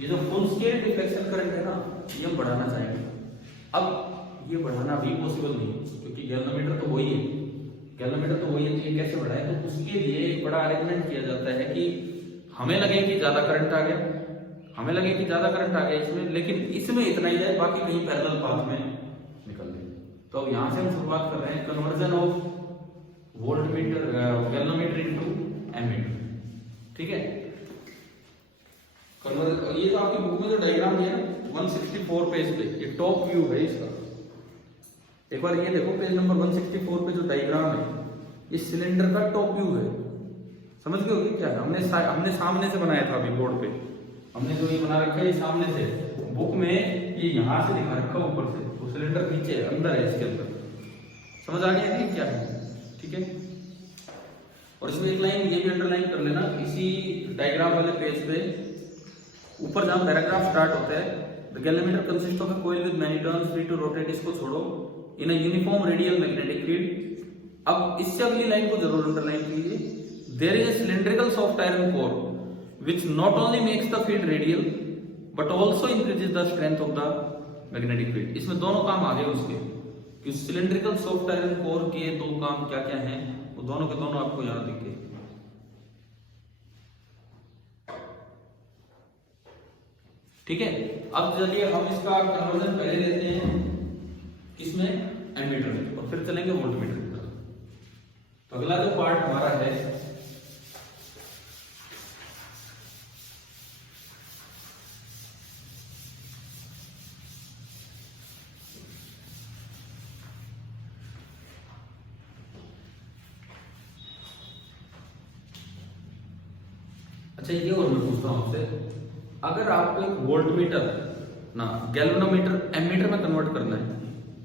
जो फुल स्केल डिफ्लेक्शन करंट है ना, ये हम बढ़ाना चाहेंगे। अब ये बढ़ाना भी पॉसिबल नहीं, क्योंकि गैल्वेनोमीटर तो वही है, गैल्वेनोमीटर तो वही है, तो ये कैसे बढ़ाए, तो उसके लिए एक बड़ा अरेंजमेंट किया जाता है कि हमें लगे कि ज्यादा करंट आ गया, हमें लगे कि ज्यादा करंट आ गया इसमें, लेकिन इसमें इतना ही जाए, बाकी कहीं पैरेलल पाथ में निकल जाए। तो अब यहाँ से हम शुरुआत कर रहे हैं conversion of voltmeter galvanometer into ammeter, ठीक है। कन्वर्जन, ये तो आपकी बुक में जो डायग्राम है 164 पेज पे, ये टॉप व्यू है इसका। एक बार ये देखो पेज नंबर 164 पे जो डायग्राम है, ये सिलेंडर का टॉप व्यू है, समझ गए हो क्या है? हमने सामने से बनाया था अभी बोर्ड पे, हमने जो ये बना रखा है ये सामने से, बुक में ये यहाँ से दिखा रखा है ऊपर से, तो सिलेंडर नीचे अंदर है इसके अंदर, समझ आ गया कि क्या है, ठीक है। और इसमें एक लाइन ये भी अंडरलाइन कर लेना, इसी डायग्राम वाले पेज पे ऊपर जहां पैराग्राफ स्टार्ट होता है, the galvanometer consist of a coil with many turns free to rotate, इसको छोड़ो, in a uniform radial magnetic field. अब इससे अगली लाइन को जरूर अंडरलाइन कीजिए, there is a cylindrical soft iron core which not only makes the field radial but also increases the strength of the magnetic field. इसमें दोनों काम आ गए उसके, कि सिलिंड्रिकल सॉफ्ट आयरन कोर के दो काम क्या क्या हैं, वो दोनों के दोनों आपको याद रखिए। ठीक है, अब चलिए हम इसका कन्वर्जन पहले लेते हैं किसमें, एमीटर में, और फिर चलेंगे वोल्टमीटर की तरफ। तो अगला जो पार्ट हमारा है अच्छा ये और मैं पूछ रहा हूँ आपसे, अगर आपको एक वोल्ट मीटर ना गैल्वेनोमीटर एमीटर में कन्वर्ट करना है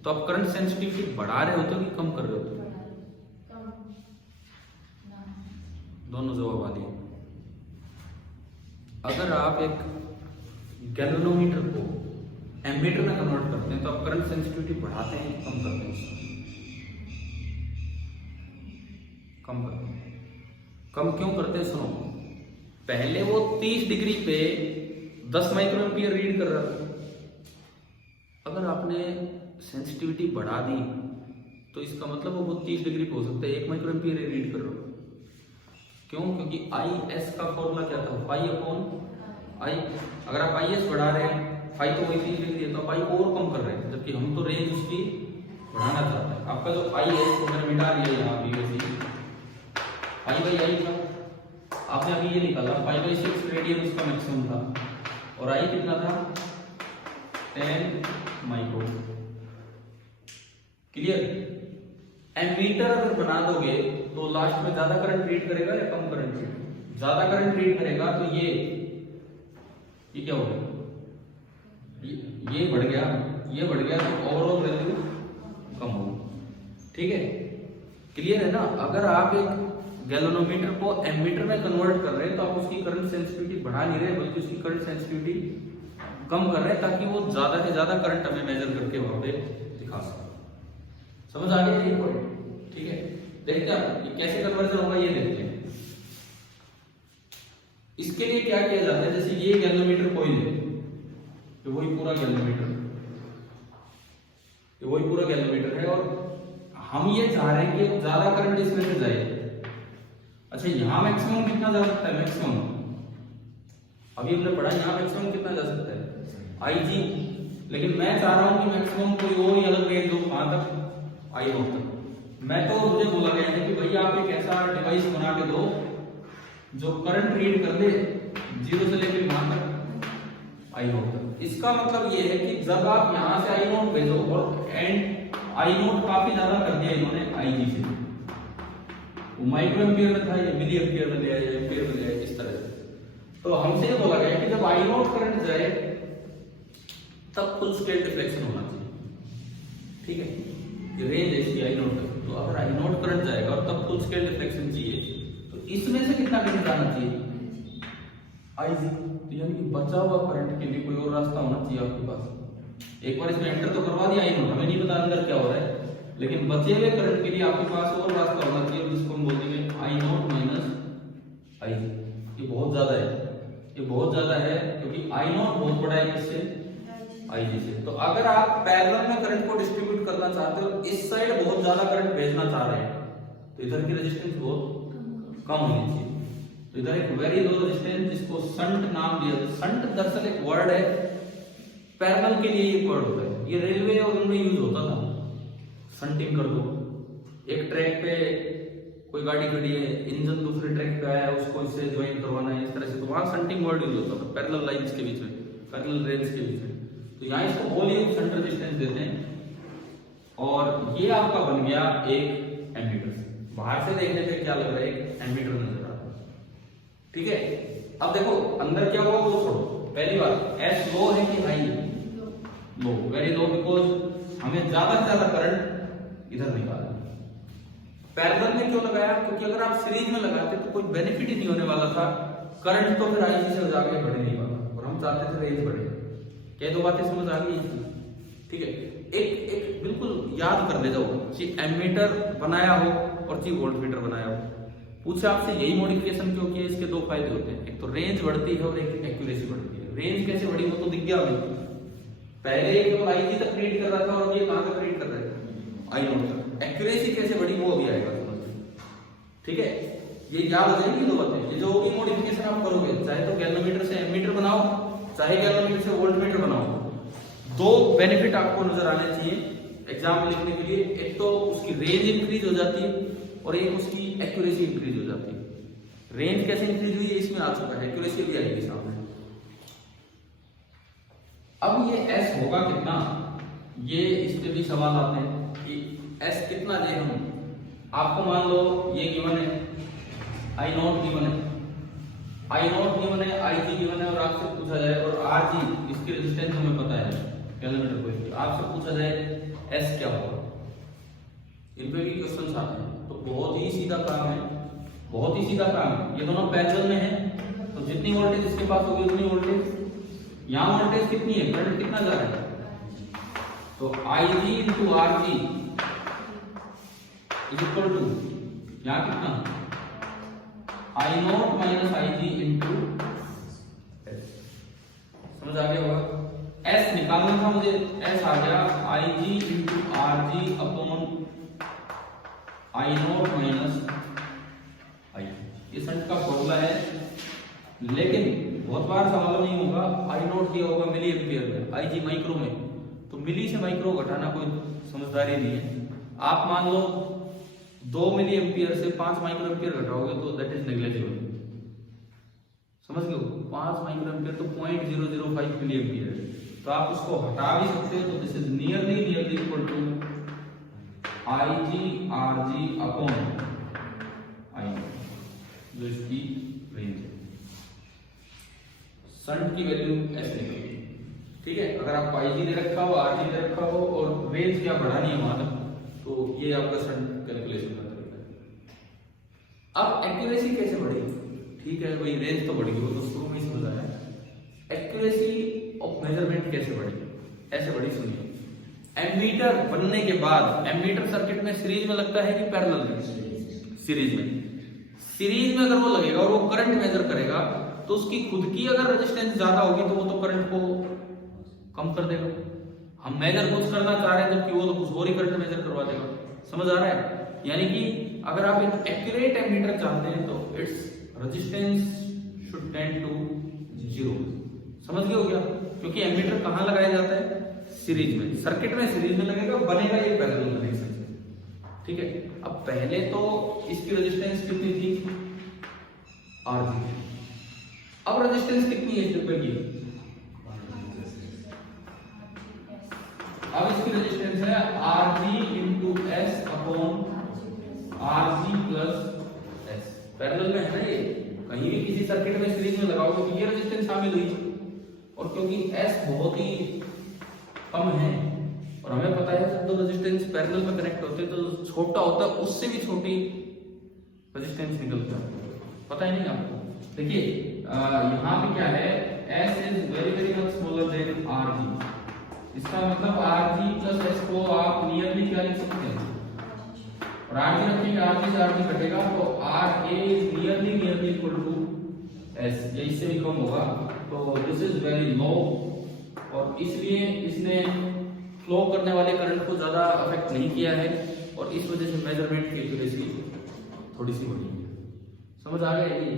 तो आप करंट सेंसिटिविटी बढ़ा रहे होते हो कि कम कर रहे होते हो? दोनों जवाब आ दिए। अगर आप एक गैल्वेनोमीटर को एमीटर में कन्वर्ट करते हैं तो आप करंट सेंसिटिविटी बढ़ाते हैं कम करते हैं? कम करते हैं। कम क्यों करते हैं सुनो, पहले वो 30 डिग्री पे 10 माइक्रो एम्पियर रीड कर रहा था, अगर आपने सेंसिटिविटी बढ़ा दी तो इसका मतलब वो 30 डिग्री पे हो सकता है 1 माइक्रो एम्पियर रीड कर रहा हो। क्यों? क्योंकि आई एस का फॉर्मूला क्या था, पाई अपॉन आई। अगर आप आई एस बढ़ा रहे हैं, पाई तो वही 30 डिग्री है, तो पाई को और कम कर रहे हैं, जबकि हम तो रेंज उसकी बढ़ाना चाहते हैं। आपका जो आई एस को मैंने मिटा दिया यहाँ भी, वैसे पाई बाई आई था, आपने अभी ये निकाला पाई बाई 6 रेडियन उसका मैक्सिमम था, और आई कितना था 10 माइक्रो। क्लियर? एमीटर अगर बना दोगे तो लास्ट में ज्यादा करंट रीड करेगा या कम करंट रीड? ज्यादा करंट रीड करेगा, तो ये क्या हो गया, ये बढ़ गया, ये बढ़ गया, तो ओवरऑल वैल्यू कम होगी। ठीक है, क्लियर है ना? अगर आप एक गैल्वेनोमीटर को एमीटर में कन्वर्ट कर रहे हैं तो आप उसकी करंट सेंसिटिविटी बढ़ा नहीं रहे, बल्कि उसकी करंट सेंसिटिविटी कम कर रहे हैं, ताकि वो ज्यादा से ज्यादा करंट हमें मेजर करके वहां पे दिखा सके। समझ आ गया ये पॉइंट? ठीक है, देखते हैं ये कैसे कन्वर्जन होगा, ये देखते हैं। इसके लिए क्या किया जाता है, जैसे ये गैल्वेनोमीटर कॉइल है, तो वही पूरा गैल्वेनोमीटर, ये वही पूरा गैल्वेनोमीटर है, और हम ये चाह रहे हैं कि ज्यादा करंट इसमें से जाए। अच्छा, यहां मैक्सिमम कितना जा सकता है? मैक्सिमम अभी हमने पढ़ा, यहां मैक्सिमम कितना जा सकता है? आई जी। लेकिन मैं चाह रहा हूं कि मैक्सिमम कोई और ही अलग रेंज हो, कहां तक? आई नॉट तक। मैं तो मुझे बोला गया है कि भैया आप एक ऐसा डिवाइस बना के दो जो करंट रीड कर ले 0 से लेकर वहां तक आई नॉट तक। इसका मतलब ये है कि जब आप यहां से आई नॉट भेजो, और एंड आई नॉट काफी ज्यादा कर दिया इन्होंने आई जी से, माइक्रो एम्पियर में था, ये मिली एम्पियर में ले आया, एम्पियर में ले आया, इस तरह से। तो हमसे ये बोला गया कि जब आई नॉट करंट जाए तब फुल स्केल डिफ्लेक्शन होना चाहिए। ठीक है, ये रेंज है इसकी आई नॉट तक, तो अगर आई नॉट करंट जाएगा और तब फुल स्केल डिफ्लेक्शन चाहिए, तो इसमें से कितना करंट जाना चाहिए? आई जी। तो यानी कि बचा हुआ करंट के लिए कोई और रास्ता होना चाहिए आपके पास। एक बार इसमें एंटर तो करवा दिया आई नॉट, हमें नहीं पता अंदर क्या हो रहा है, लेकिन बचे हुए करंट के लिए आपके पास और रास्ता होना चाहिए, जिसको हम बोल देंगे आई नॉट माइनस आई जी। ये बहुत ज्यादा है, ये बहुत ज्यादा है, क्योंकि आई नॉट बहुत बड़ा है किससे? आई जी से। तो अगर आप पैरेलल में करंट को डिस्ट्रीब्यूट करना चाहते हो, इस साइड बहुत ज्यादा करंट भेजना चाह रहे हैं, तो इधर की रेजिस्टेंस बहुत कम होनी चाहिए। तो इधर एक वेरी लो रेजिस्टेंस, जिसको संट नाम दिया। संट दरअसल एक वर्ड है, पैरेलल के लिए एक वर्ड होता है, ये रेलवे और उनमें यूज होता था। संटिंग कर दो, एक ट्रैक पे कोई गाड़ी खड़ी है, इंजन दूसरे ट्रैक पे आया है, उसको इससे ज्वाइन करवाना है, इस तरह से, तो वहां संटिंग वर्ड यूज होता था, पैरेलल लाइंस के बीच में, पैरेलल रेल्स के बीच में। तो यहाँ इसको वॉल्यूम सेंटर रेजिस्टेंस देते हैं, और ये आपका बन गया एक एमीटर। बाहर से देखने पे क्या लग रहा है? एक एमीटर नजर आ रहा है। ठीक है, अब देखो अंदर क्या हुआ वो छोड़ो। पहली बात, एस लो है कि high? Low, very low, because हमें ज्यादा से ज्यादा करंट इधर निकालना। पैरेलल में क्यों लगाया? क्योंकि अगर आप सीरीज में लगाते तो कोई बेनिफिट ही नहीं होने वाला था, करंट तो फिर आई से जाके बढ़ नहीं वाला, और हम चाहते थे रेंज बढ़े। क्या दो बातें समझ आ गई? ठीक है, एक बिल्कुल याद कर ले जाओ कि एमीटर बनाया हो और जी वोल्टमीटर बनाया हो। पूछे आपसे यही मॉडिफिकेशन क्यों किया? इसके दो फायदे होते हैं, एक तो रेंज बढ़ती है और एक एक्यूरेसी बढ़ती है। रेंज कैसे बढ़ी वो तो दिख गया अभी, पहले केवल आई जी तक रीड कर रहा था, और ये कहां तक रीड कर रहा है? आई नॉट तक। एक्यूरेसी कैसे बढ़ी वो अभी आएगा समझ। ठीक है, ये याद हो जाएंगी दो बातें। ये जो भी मॉडिफिकेशन आप करोगे, चाहे तो गैल्वेनोमीटर से एमीटर बनाओ, चाहे गैल्वेनोमीटर से वोल्टमीटर बनाओ, दो बेनिफिट आपको नजर आने चाहिए एग्जाम में लिखने के लिए। एक तो उसकी रेंज इंक्रीज हो जाती है, और एक उसकी एक्यूरेसी इंक्रीज हो जाती है। रेंज कैसे इंक्रीज हुई है इसमें आ चुका है, एक्यूरेसी भी आएगी सामने। अब ये एस होगा कितना, ये इस पे भी सवाल आते हैं कि एस कितना दे हम। आपको मान लो ये गिवन है, आई नॉट गिवन है, आई नॉट गिवन है, आई जी गिवन है और आपसे पूछा जाए, और आर जी इसकी रेजिस्टेंस हमें पता है किलोमीटर को, आपसे पूछा जाए एस क्या होगा। इन पे भी क्वेश्चन आते हैं, तो बहुत ही सीधा काम है, बहुत ही सीधा काम है। ये दोनों पैरेलल में है, तो जितनी वोल्टेज इसके पास होगी उतनी वोल्टेज, यहाँ वोल्टेज कितनी है, करंट कितना जा रहा है, तो I G into R G is equal to यहाँ कितना, I naught minus I G into S. समझ आ गया होगा। एस निकालना था मुझे, एस आ गया I G into R G upon I naught minus I. ये शंट का फॉर्मूला है, लेकिन बहुत बार सवाल नहीं होगा, आई नॉट दिया होगा मिली एम्पियर में, आई जी माइक्रो में, तो मिली से माइक्रो घटाना कोई समझदारी नहीं है। आप मान लो 2 मिली एम्पियर से 5 माइक्रो एम्पियर घटाओगे तो दैट इज नेग्लिजिबल, समझ गए। 5 माइक्रो एम्पियर तो 0.005 मिली एम्पियर है, तो आप उसको हटा भी सकते हो, तो this is nearly equal to I G R G upon I, जो इसकी रेंज है। शंट की वैल्यू ऐसे निकलेगी, ठीक है। अगर आपको आई जी दे रखा हो, आर जी दे रखा हो और रेंज क्या बढ़ानी है वहां तक, तो ये आपका शंट कैलकुलेशन का तरीका है। अब एक्यूरेसी कैसे बढ़ेगी, ठीक है भाई, रेंज तो बढ़ेगी, वो तो शुरू में ही समझ आया। एक्यूरेसी ऑफ मेजरमेंट कैसे बढ़ेगी, ऐसे बढ़ी, सुनिए। एमीटर बनने के बाद, एमीटर सर्किट में सीरीज में लगता है कि पैरेलल में, सीरीज में। सीरीज में अगर वो लगेगा और वो करंट मेजर करेगा, तो उसकी खुद की अगर रेजिस्टेंस ज्यादा होगी तो वो तो करंट को कम कर देगा। हम मेजर कुछ करना चाह रहे हैं जबकि वो तो कुछ और ही करंट मेजर करवा देगा। समझ आ रहा है। यानी कि अगर आप एक एक्यूरेट एमीटर चाहते हैं तो it's resistance should tend to 0। समझ गए हो क्या, क्योंकि एमीटर कहां लगाया जाता है, सीरीज में। सर्किट में सीरीज में लगेगा, बनेगा ये पैरेलल कनेक्शन, ठीक है। अब पहले तो इसकी रेजिस्टेंस कितनी थी, आर जी, अब रेजिस्टेंस कितनी है इस डिब्बे की, अब इसकी रेजिस्टेंस है R G into S upon R जी प्लस एस। पैरेलल में है ना ये, कहीं भी किसी सर्किट में सीरीज में लगाओगे तो ये रेजिस्टेंस शामिल हुई, और क्योंकि एस बहुत ही कम है और हमें पता है जब दो रेजिस्टेंस पैरेलल में कनेक्ट होते हैं तो छोटा होता है उससे भी छोटी रेजिस्टेंस निकलता है, पता ही नहीं आपको। देखिए यहाँ पे क्या है, S is very very much smaller than R G, इसका मतलब आर जी प्लस एस को आप नियरली क्या लिख सकते हैं, और आर जी रखेंगे, आर जी घटेगा तो R A is nearly equal to S, ये इससे भी कम होगा, तो दिस इज वेरी लो, और इसलिए इसने फ्लो करने वाले करंट को ज्यादा अफेक्ट नहीं किया है, और इस वजह से मेजरमेंट की एक्यूरेसी थोड़ी सी बढ़ी है। समझ आ गया ये,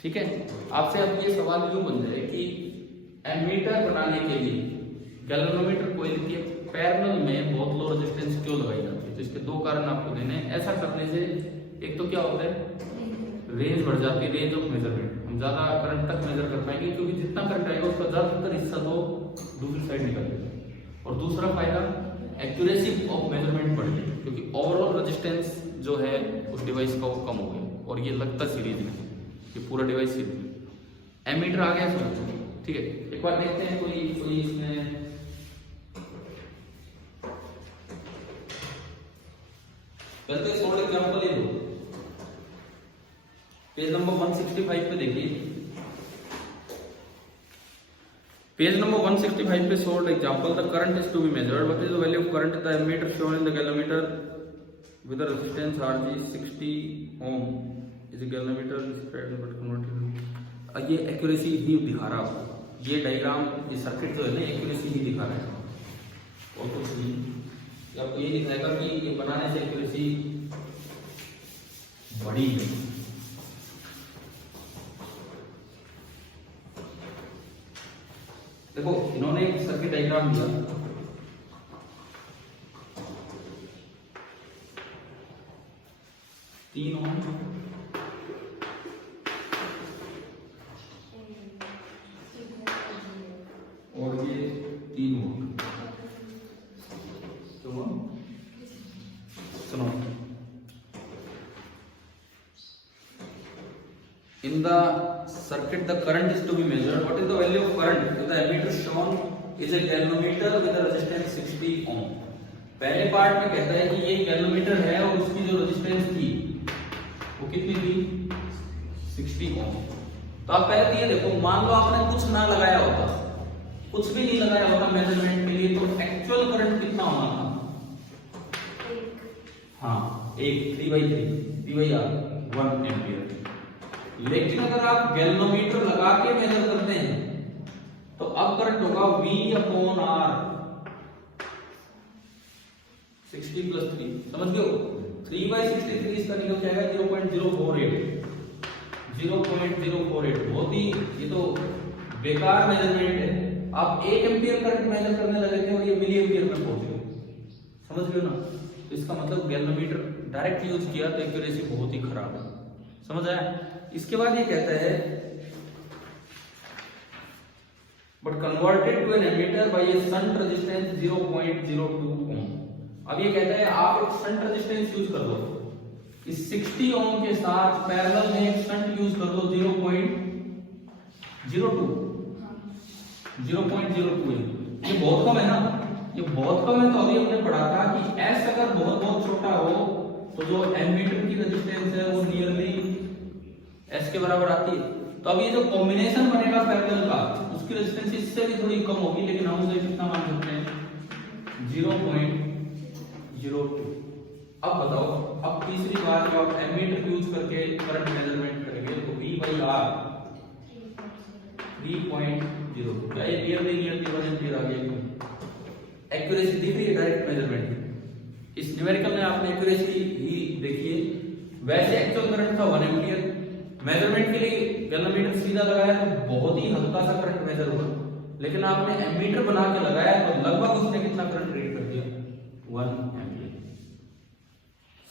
ठीक है। आपसे अब ये सवाल क्यों बन जाए कि एमीटर बनाने के लिए गैल्वेनोमीटर कॉइल के पैरेलल में बहुत लो रेजिस्टेंस क्यों लगाई जाती है, तो इसके 2 कारण आपको देने हैं। ऐसा करने से एक तो क्या होता है, रेंज बढ़ जाती है, रेंज ऑफ मेजरमेंट, हम ज्यादा करंट तक मेजर कर पाएंगे, क्योंकि जितना करंट आएगा उसका ज्यादातर हिस्सा तो दूसरी साइड निकल जाएगा। और दूसरा फायदा, एक्यूरेसी ऑफ मेजरमेंट बढ़ गई, क्योंकि ओवरऑल रेजिस्टेंस जो है उस डिवाइस का वो कम हो गया, और ये लगता सीरीज में, ये पूरा डिवाइस सीरीज में। एमीटर आ गया समझ, ठीक है। एक बार देखते हैं कोई इसमें पहले सॉल्व एग्जांपल ले लो, पेज नंबर 165 पे देखिए, पेज नंबर 165 पे solved example, the current is to be measured, what is the value of current in the ammeter shown in the galvanometer with the resistance Rg 60 ohm is a galvanometer spread but converted. ये एक्यूरेसी ही दिखा रहा है, ये डायग्राम, ये सर्किट जो है ना एक्यूरेसी ही दिखा रहा है, और कुछ नहीं, आपको ये दिखाएगा कि ये बनाने से एक्यूरेसी बड़ी है। देखो इन्होंने एक सर्किट डायग्राम दिया, तीन ओम और ये 3 ओम, सुनो, in the circuit the current is to be measured. What is the value of current? If the ammeter shown is a galvanometer with a resistance 60 ohm. पहले पार्ट में कहता है कि ये गैल्वेनोमीटर है और उसकी जो रेजिस्टेंस थी वो कितनी थी 60 ओम। तो आप पहले तो ये देखो, मान लो आपने कुछ ना लगाया होता, कुछ भी नहीं लगाया होता मेजरमेंट के लिए, तो एक्चुअल करंट कितना होना था? हाँ, 3/R 1 एम्पियर। लेकिन अगर आप गैल्वेनोमीटर लगा के मेजर करते हैं तो अब करंट होगा V/R 60 + 3। समझ गए हो? 3/63 इसका निकल जाएगा 0.048। बहुत ही ये तो बेकार मेजरमेंट है। आप 1 एम्पियर करंट मेजर करने लगे थे और ये मिली एम्पियर में पहुंच गए। समझ गए ना? तो इसका मतलब गैल्वेनोमीटर डायरेक्ट यूज किया तो एक्यूरेसी बहुत ही खराब है। समझ आया? इसके बाद ये कहता है but converted to an ammeter by a shunt resistance 0.02 ohm. अब ये कहता है आप एक शंट रेजिस्टेंस यूज कर दो, इस 60 ओम के साथ पैरेलल में एक शंट यूज कर दो 0.02। ये बहुत कम है ना? ये बहुत कम है। तो अभी हमने पढ़ा था कि एस अगर बहुत बहुत छोटा हो तो जो एमीटर की रेजिस्टेंस है वो नियरली एस के बराबर आती है। तो अब ये जो कॉम्बिनेशन बनेगा पैरेलल का, उसकी रेजिस्टेंस इससे भी थोड़ी कम होगी, लेकिन हम उसे कितना मान सकते हैं? 0.02। अब बताओ, अब तीसरी बार जब आप एमीटर यूज करके करंट मेजरमेंट करेंगे तो V/R 3.0 क्या ये नियरली 1 एम्पियर आ गया। एक्यूरेसी दिख रही है डायरेक्ट मेजरमेंट की। इस न्यूमेरिकल में आपने एक्यूरेसी ही देखी है। वैसे एक्चुअल करंट था 1 एम्पियर। मेजरमेंट के लिए गैल्वेनोमीटर सीधा लगाया तो बहुत ही हल्का सा करंट मेजर हुआ, लेकिन आपने एमीटर बना के लगाया तो लगभग उसने कितना करंट रीड कर दिया? 1 एम्पियर।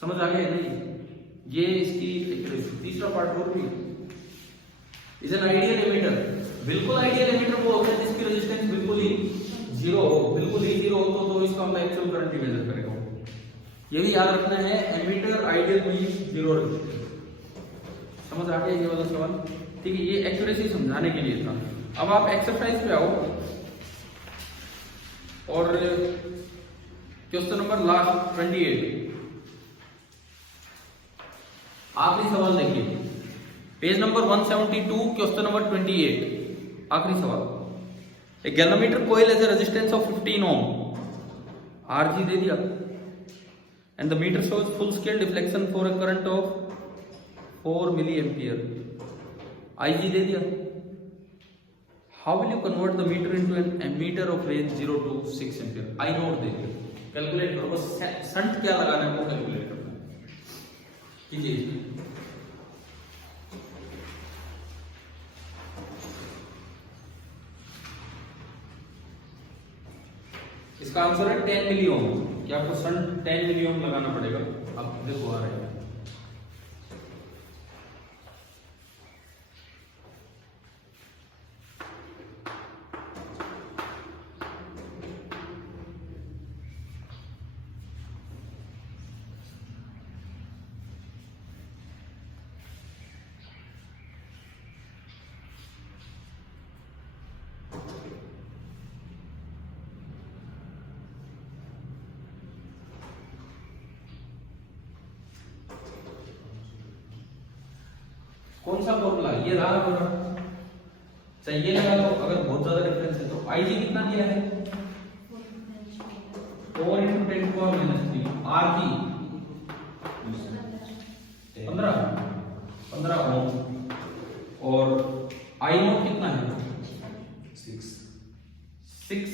समझ आ गया नहीं? ये इसकी एक्यूरेसी। तीसरा पार्ट और भी इज एन आइडियल एमीटर। बिल्कुल आइडियल एमीटर वो होता है जिसकी रेजिस्टेंस बिल्कुल ही जीरो हो। बिल्कुल ही जीरो हो तो इसका हम एक्चुअल करंट ही मेजर करेगा। ये भी याद रखना है, ammeter ideal means zero resistance. समझ आ गया ये वाला सवाल? ठीक है, ये एक्यूरेसी समझाने के लिए था। अब आप एक्सरसाइज पे आओ और क्वेश्चन नंबर लास्ट 28 आखिरी सवाल देखिए, पेज नंबर 172 क्वेश्चन नंबर 28 आखिरी सवाल। A galvanometer coil has a resistance of 15 ohm, Rg दे दिया, and the meter shows full scale deflection for a current of 4 milliampere, Ig दे दिया। How will you convert the meter into an ammeter of range 0 to 6 ampere? I note दे दिया, कैलकुलेट करो, बस शंट क्या लगाना है वो कैलकुलेट करना है। कीजिए। इसका आंसर है 10 मिली ओम। क्या आपको शंट 10 मिली ओम लगाना पड़ेगा। अब देखो आ रहा है। कौन सा फॉर्मूला? ये रहा पूरा, चाहिए लगा लो। अगर बहुत ज्यादा डिफरेंस है तो Ig कितना दिया है? 4 × 10⁻³ Rg 15 ओम और I0 कितना है? 6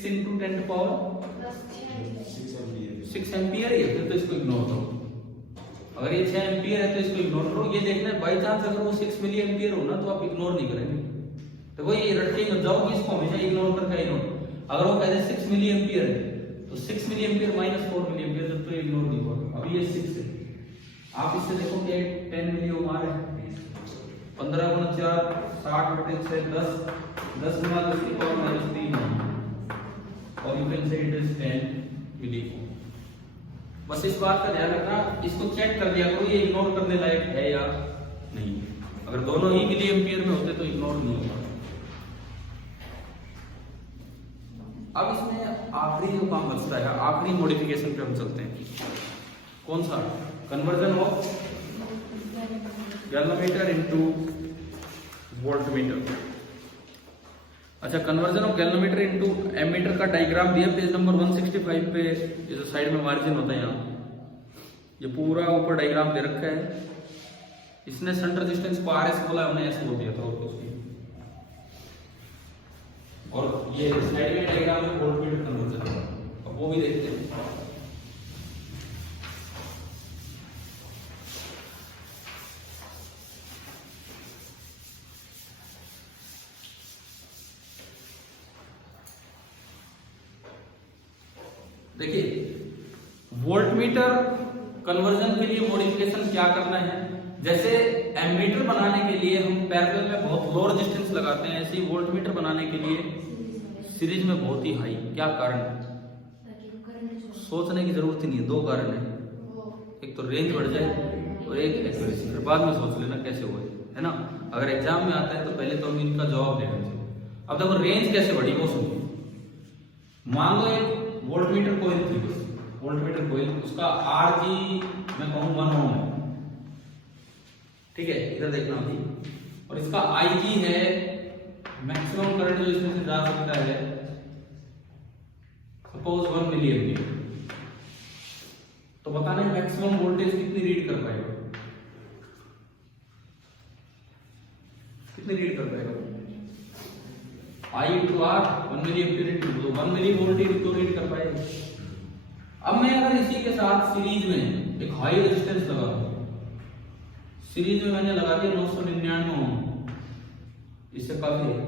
× 10⁻6 एम्पियर है। फिर तो इसको इग्नोर करो। अगर ये 6 एम्पियर है तो इसको इग्नोर करो। ये देखना है बाई चांस अगर वो 6 मिली एम्पियर हो ना तो आप इग्नोर नहीं करेंगे। तो वो ये रटके मत जाओ कि इसको हमेशा इग्नोर करके इग्नोर। अगर वो कहते हैं 6 मिली एम्पियर है तो 6 milli ampere minus 4 milli ampere जब तो इग्नोर नहीं होगा। अभी ये 6 है, आप इससे देखो कि 10 मिली ओम आ रहा है। 15 × 4 60/6 10 × 10⁻³ और you can say it is 10 मिली ओम। बस इस बात का ध्यान रखना, इसको चेक कर दिया करो ये इग्नोर करने लायक है या नहीं। अगर दोनों ही मिली एम्पियर में होते तो इग्नोर नहीं होगा। अब इसमें आखिरी जो काम बचता है, आखिरी मॉडिफिकेशन पे हम चलते हैं। कौन सा? Conversion of galvanometer into voltmeter. अच्छा, conversion of galvanometer into ammeter का डायग्राम दिया पेज नंबर 165 पे। ये जो साइड में मार्जिन होता है यहाँ, ये पूरा ऊपर डायग्राम दे रखा है। इसने सेंटर रेजिस्टेंस को RS बोला, हमने ऐसे बोल दिया था और कुछ नहीं। और ये साइड में डायग्राम में वोल्टमीटर कन्वर्जन, अब वो भी देखते हैं। देखिए, वोल्टमीटर कन्वर्जन के लिए मॉडिफिकेशन क्या करना है। जैसे एमीटर बनाने के लिए हम पैरेलल में बहुत लो रेजिस्टेंस लगाते हैं, ऐसे ही वोल्टमीटर बनाने के लिए सीरीज में बहुत ही हाई। क्या कारण? सोचने की जरूरत ही नहीं है, दो कारण है। एक तो रेंज बढ़ जाए और एक एक्यूरेसी। फिर बाद में सोच लेना कैसे हुआ है ना। अगर एग्जाम में आता है तो पहले तो हम इनका जवाब देना चाहिए। अब देखो रेंज कैसे बढ़ी वो सुनिए। मान लो एक वोल्टमीटर कोइल थी, वोल्टमीटर कोइल, उसका RG मैं कहूँ 1 ओम है, ठीक है, इधर देखना अभी। और इसका IG है, मैक्सिमम करंट जो इसमें से जा सकता है सपोज 1 मिली एम्पियर। तो बताना है मैक्सिमम वोल्टेज कितनी रीड कर पाएगा, कितनी रीड कर पाएगा? I into R 1 milli ampere into 1 milli volt तो रीड कर पाएगा। अब मैं अगर इसी के साथ सीरीज में एक हाई रेजिस्टेंस लगा दूं, सीरीज में मैंने लगा दिया 999 ओम, इससे काफी है,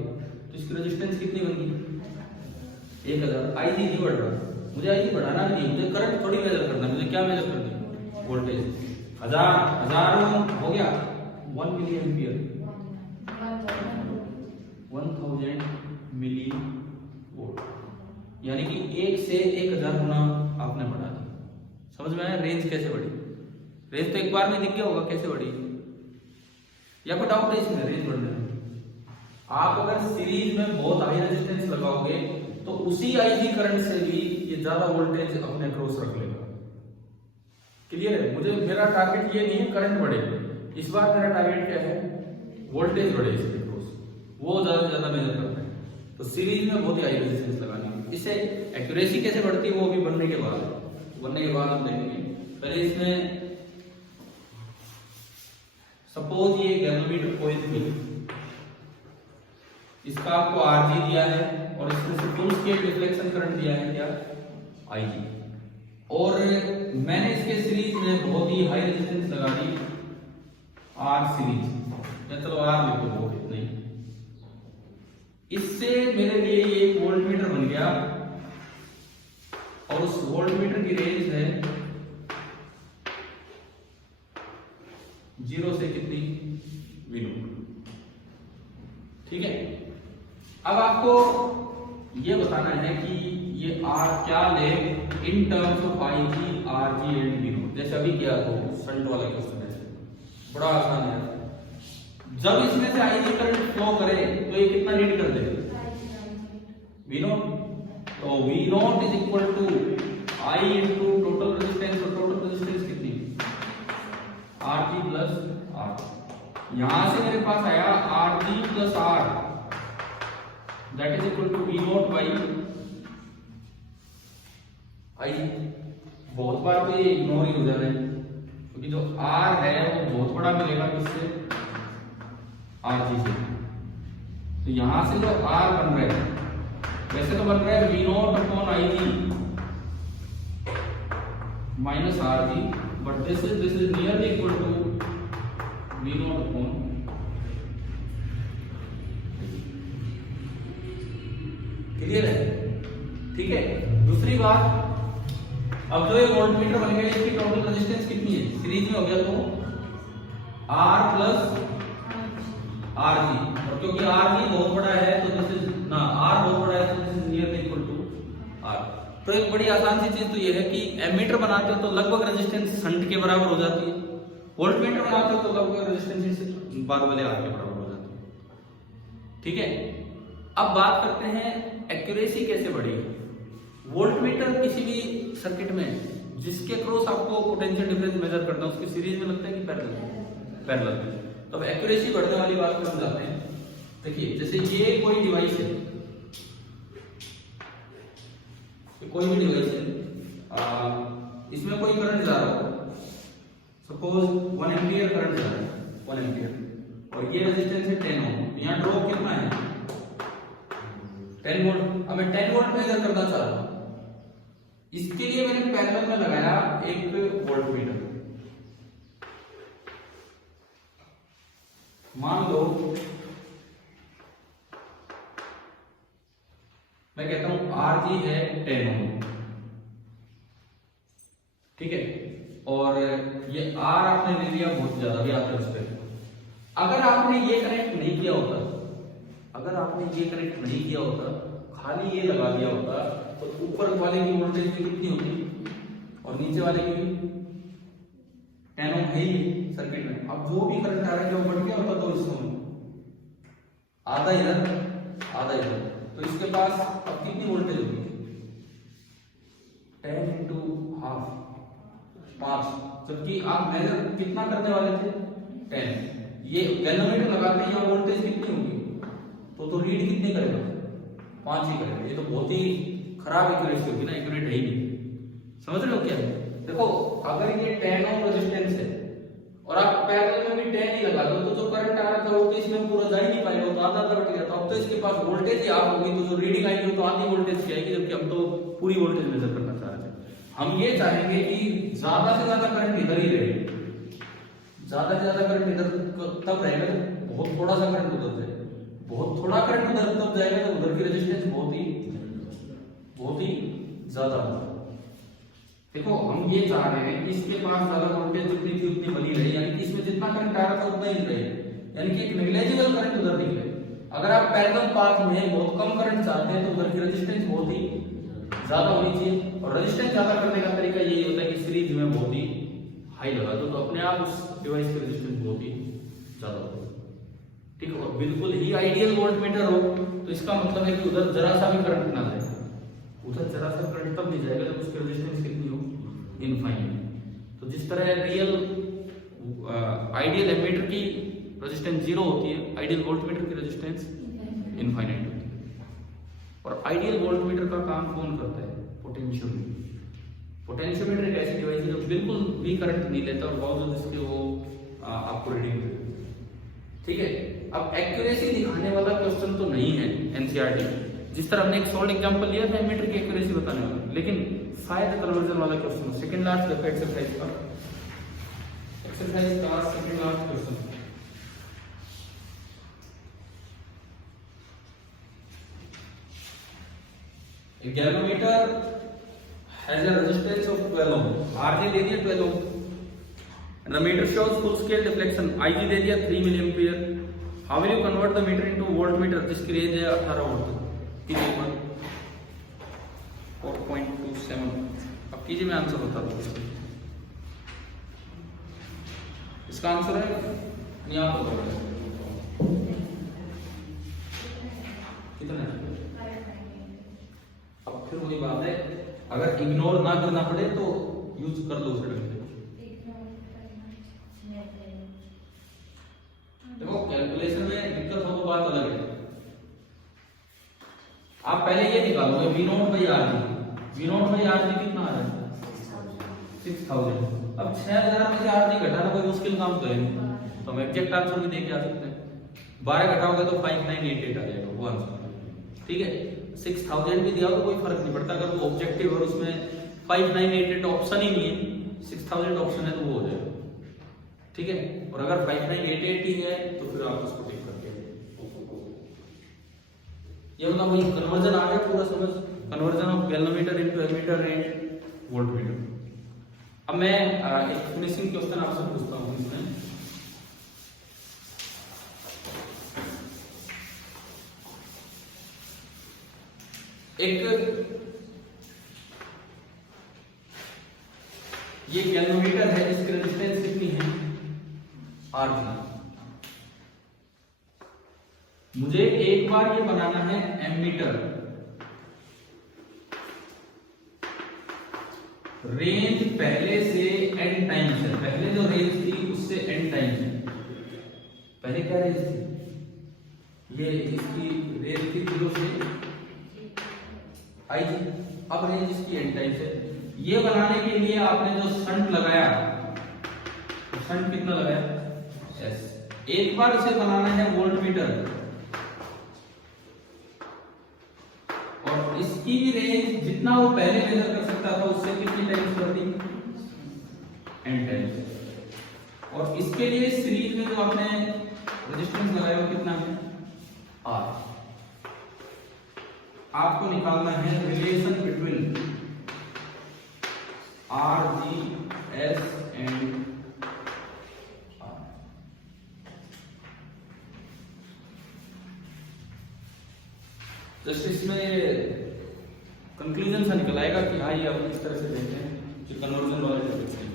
तो इसकी रेजिस्टेंस कितनी बन गई? 1000। IG नहीं बढ़ रहा, मुझे IG बढ़ाना नहीं, मुझे करंट थोड़ी मेजर करना, मुझे क्या मेजर करना है? वोल्टेज। 1000 ओम हो गया 1 मिली एम्पियर, 1000 मिली वोल्ट, यानी कि 1 से 1000 गुना आपने बढ़ा दिया। समझ में आया रेंज कैसे बढ़ी? रेंज तो एक बार में दिख गया होगा कैसे बढ़ी, या कोई डाउट है इसमें रेंज बढ़ने में? आप अगर सीरीज में बहुत हाई रेजिस्टेंस लगाओगे तो उसी IG करंट से भी ये ज्यादा वोल्टेज अपने क्रॉस रख लेगा। क्लियर है? मुझे मेरा टारगेट ये नहीं है करंट बढ़े, इस बार मेरा टारगेट क्या है? वोल्टेज बढ़े इसके क्रॉस, वो ज्यादा से ज्यादा मेजर करना है। तो सीरीज में बहुत ही हाई रेजिस्टेंस लगानी है। इससे एक्यूरेसी कैसे बढ़ती है वो भी बनने के बाद हम देखेंगे। पहले इसमें सपोज ये गैल्वेनोमीटर कोइल थी, इसका आपको RG दिया है और इसमें से फुल स्केल रिफ्लेक्शन करंट दिया है क्या? IG। और मैंने इसके सीरीज में बहुत ही हाई रेजिस्टेंस लगा दी R सीरीज, या चलो R लिख दो, बहुत इतना ही। इससे मेरे लिए ये एक वोल्टमीटर बन गया और उस वोल्टमीटर की रेंज है 0 से कितनी? V0। ठीक है, अब आपको ये बताना है कि ये R क्या ले in terms of IG, RG and V0। जैसे अभी क्या हो शंट वाला क्वेश्चन है, बड़ा आसान है। जब इसमें से IG करंट फ्लो करे तो ये कितना रीड कर दे? V0। तो V0 is equal to I into total resistance, और टोटल रेजिस्टेंस कितनी? RG plus R। यहां से मेरे पास आया RG plus R, that is equal to V0 by IG। बहुत बार तो ये इग्नोर ही हो जा रहा है, क्योंकि जो R है वो बहुत बड़ा मिलेगा किससे? RG से। तो यहां से जो R बन रहा है, वैसे तो बन रहा है V0 upon IG minus RG, but this is nearly equal to V0 upon. Clear है? ठीक है। दूसरी बात, अब जो ये वोल्टमीटर बन गया इसकी टोटल रेजिस्टेंस कितनी है? सीरीज में हो गया तो R प्लस RG, और क्योंकि RG बहुत बड़ा है तो दिस इज ना, R बहुत बड़ा है तो this is nearly equal to R। तो एक बड़ी आसान सी चीज तो ये है कि एमीटर बनाते हो तो लगभग रेजिस्टेंस शंट के बराबर हो जाती है, वोल्टमीटर बनाते हो तो लगभग रेजिस्टेंस बाद वाले आर के बराबर हो जाते हैं। ठीक है, अब बात करते हैं एक्यूरेसी कैसे बढ़ेगी। वोल्टमीटर किसी भी सर्किट में जिसके क्रॉस आपको पोटेंशियल डिफरेंस मेजर करना है उसकी सीरीज में लगता है कि पैरेलल में। तो अब एक्यूरेसी बढ़ने वाली बात पर हम जाते हैं। देखिए जैसे ये कोई डिवाइस है, कोई भी डिवाइस है, इसमें कोई करंट जा रहा हो, सपोज 1 एम्पियर करंट जा रहा है, 1 एम्पियर, और ये रेजिस्टेंस है 10 ओम। यहाँ ड्रॉप कितना है 10 वोल्ट। अब मैं 10 वोल्ट मेजर करना चाह रहा हूं, इसके लिए मैंने पैरेलल में लगाया एक वोल्टमीटर। मान लो मैं कहता हूं RG है 10 ओम, ठीक है, और ये R आपने ले लिया बहुत ज्यादा भी आता है उस पर। अगर आपने ये कनेक्ट नहीं किया होता, अगर आपने ये कनेक्ट नहीं किया होता, खाली ये लगा दिया होता, तो ऊपर वाले की वोल्टेज भी कितनी होगी और नीचे वाले की भी 10 ओम है ही सर्किट में। अब जो भी करंट आ रहा है वो बढ़ गया होता तो इसमें आधा इधर आधा इधर, तो इसके पास अब कितनी वोल्टेज होगी 10 इंटू हाफ 5, जबकि आप मेजर कितना करने वाले थे 10। ये गैल्वेनोमीटर लगाते हैं, यहाँ वोल्टेज कितनी होगी तो रीड कितने करेगा 5 ही करेगा। ये तो बहुत ही खराब एक्यूरेसी होगी ना, एक्यूरेट है ही नहीं। समझ रहे हो क्या है? देखो अगर ये 10 ओम रेजिस्टेंस है और आप पैरेलल में भी 10 ही लगा दो तो जो करंट आ रहा था वो तो इसमें पूरा जा ही नहीं पाएगा, तो आधा आधा बढ़ गया। तो अब तो इसके पास वोल्टेज ही आप होगी, तो जो रीडिंग आएगी वो तो आधी वोल्टेज की आएगी, जबकि हम तो पूरी वोल्टेज मेजर करना चाह रहे थे। हम ये चाहेंगे कि ज्यादा से ज्यादा करंट इधर ही रहे, ज्यादा से ज्यादा करंट इधर तब रहेगा जब बहुत थोड़ा सा करंट उधर जाए, बहुत थोड़ा करंट उधर तब जाएगा तो उधर की रेजिस्टेंस बहुत ही ज्यादा होगा। देखो हम ये चाह रहे हैं कि इसके पास ज्यादा वोल्टेज जितनी थी उतनी बनी रहे, यानी कि इसमें जितना करंट आ रहा था उतना ही रहे, यानी कि एक नेग्लिजिबल करंट उधर निकले। अगर आप पैरेलल पाथ में बहुत कम करंट चाहते हैं तो उधर की रेजिस्टेंस बहुत ही ज्यादा होनी चाहिए, और रेजिस्टेंस ज्यादा करने का तरीका यही होता है कि सीरीज में बहुत ही हाई लगा दो, तो अपने आप उस डिवाइस की रेजिस्टेंस बहुत ही ज्यादा होगी। ठीक है, और बिल्कुल ही आइडियल वोल्टमीटर हो तो इसका मतलब है कि उधर जरा सा भी करंट ना जाए, उधर जरा सा करंट तब नहीं जाएगा जब उसकी रेजिस्टेंस कितनी हो इनफाइनाइट। तो जिस तरह रियल आइडियल एमीटर की रेजिस्टेंस 0 होती है, आइडियल वोल्टमीटर की रेजिस्टेंस इनफाइनाइट होती है। और आइडियल वोल्टमीटर का काम कौन करता है? पोटेंशियोमीटर। पोटेंशियोमीटर एक ऐसी डिवाइस है जो बिल्कुल भी करंट नहीं लेता और बावजूद इसके वो आपको रीडिंग देता है। ठीक है, अब एक्यूरेसी दिखाने वाला क्वेश्चन तो नहीं है एनसीईआरटी, जिस तरह हमने एक सॉल्ड एग्जांपल लिया था एमीटर की एक्यूरेसी बताने वाला, लेकिन शायद कन्वर्जन वाला क्वेश्चन सेकंड लास्ट देखो एक्सरसाइज का second last question. A galvanometer has a resistance of 12 ohm, RG दे दिया 12 ohm, and the meter shows full scale deflection, IG दे दिया 3 milliampere. How will you convert the meter into voltmeter जिसकी रेंज है 18 वोल्ट की कीमत 4.27। अब कीजिए, मैं आंसर बता दूं। इसका आंसर है यहाँ पर कितना है। अब फिर वही बात है, अगर इग्नोर ना करना पड़े तो यूज कर लो उसे। देखो कैलकुलेशन में दिक्कत हो तो बात अलग है। आप पहले ये निकालोगे V0/RG, V0/RG कितना आ रहा है 6000। अब 6000 में से RG घटाना कोई मुश्किल काम तो है नहीं, तो हम एग्जैक्ट आंसर भी देके आ सकते हैं। 12 घटाओगे तो 5988 आ जाएगा वो आंसर। ठीक है, 6000 भी दिया हो तो कोई फर्क नहीं पड़ता, अगर वो ऑब्जेक्टिव और उसमें 5988 ऑप्शन ही नहीं है, 6000 ऑप्शन है तो वो हो जाएगा। ठीक है, और अगर 5988 ही है तो फिर आप उसको टिक करके ये मतलब वही कन्वर्जन आ गया पूरा समझ, conversion of galvanometer into ammeter and voltmeter. अब मैं एक फिनिशिंग क्वेश्चन आपसे पूछता हूं इसमें। एक ये गैल्वेनोमीटर है जिसकी रेजिस्टेंस कितनी है आर जी। मुझे एक बार ये बनाना है एमीटर, रेंज पहले से n टाइम्स है, पहले जो रेंज थी उससे n टाइम्स है। पहले क्या रेंज थी, ये इसकी रेंज थी 0 से i जी, अब रेंज इसकी n टाइम्स है। ये बनाने के लिए आपने जो शंट लगाया, तो शंट कितना लगाया s। एक बार इसे बनाना है वोल्टमीटर, और इसकी भी रेंज जितना वो पहले मेजर कर सकता था उससे कितनी टाइम्स बढ़ती, n टाइम्स। और इसके लिए सीरीज में जो आपने रेजिस्टेंस लगाया वो कितना है, R। आपको निकालना है relation between R G S and R। Just इसमें कंक्लूजन सा निकल आएगा कि हाँ ये आप इस तरह से देखते हैं जो कन्वर्जन वाले टॉपिक्स हैं।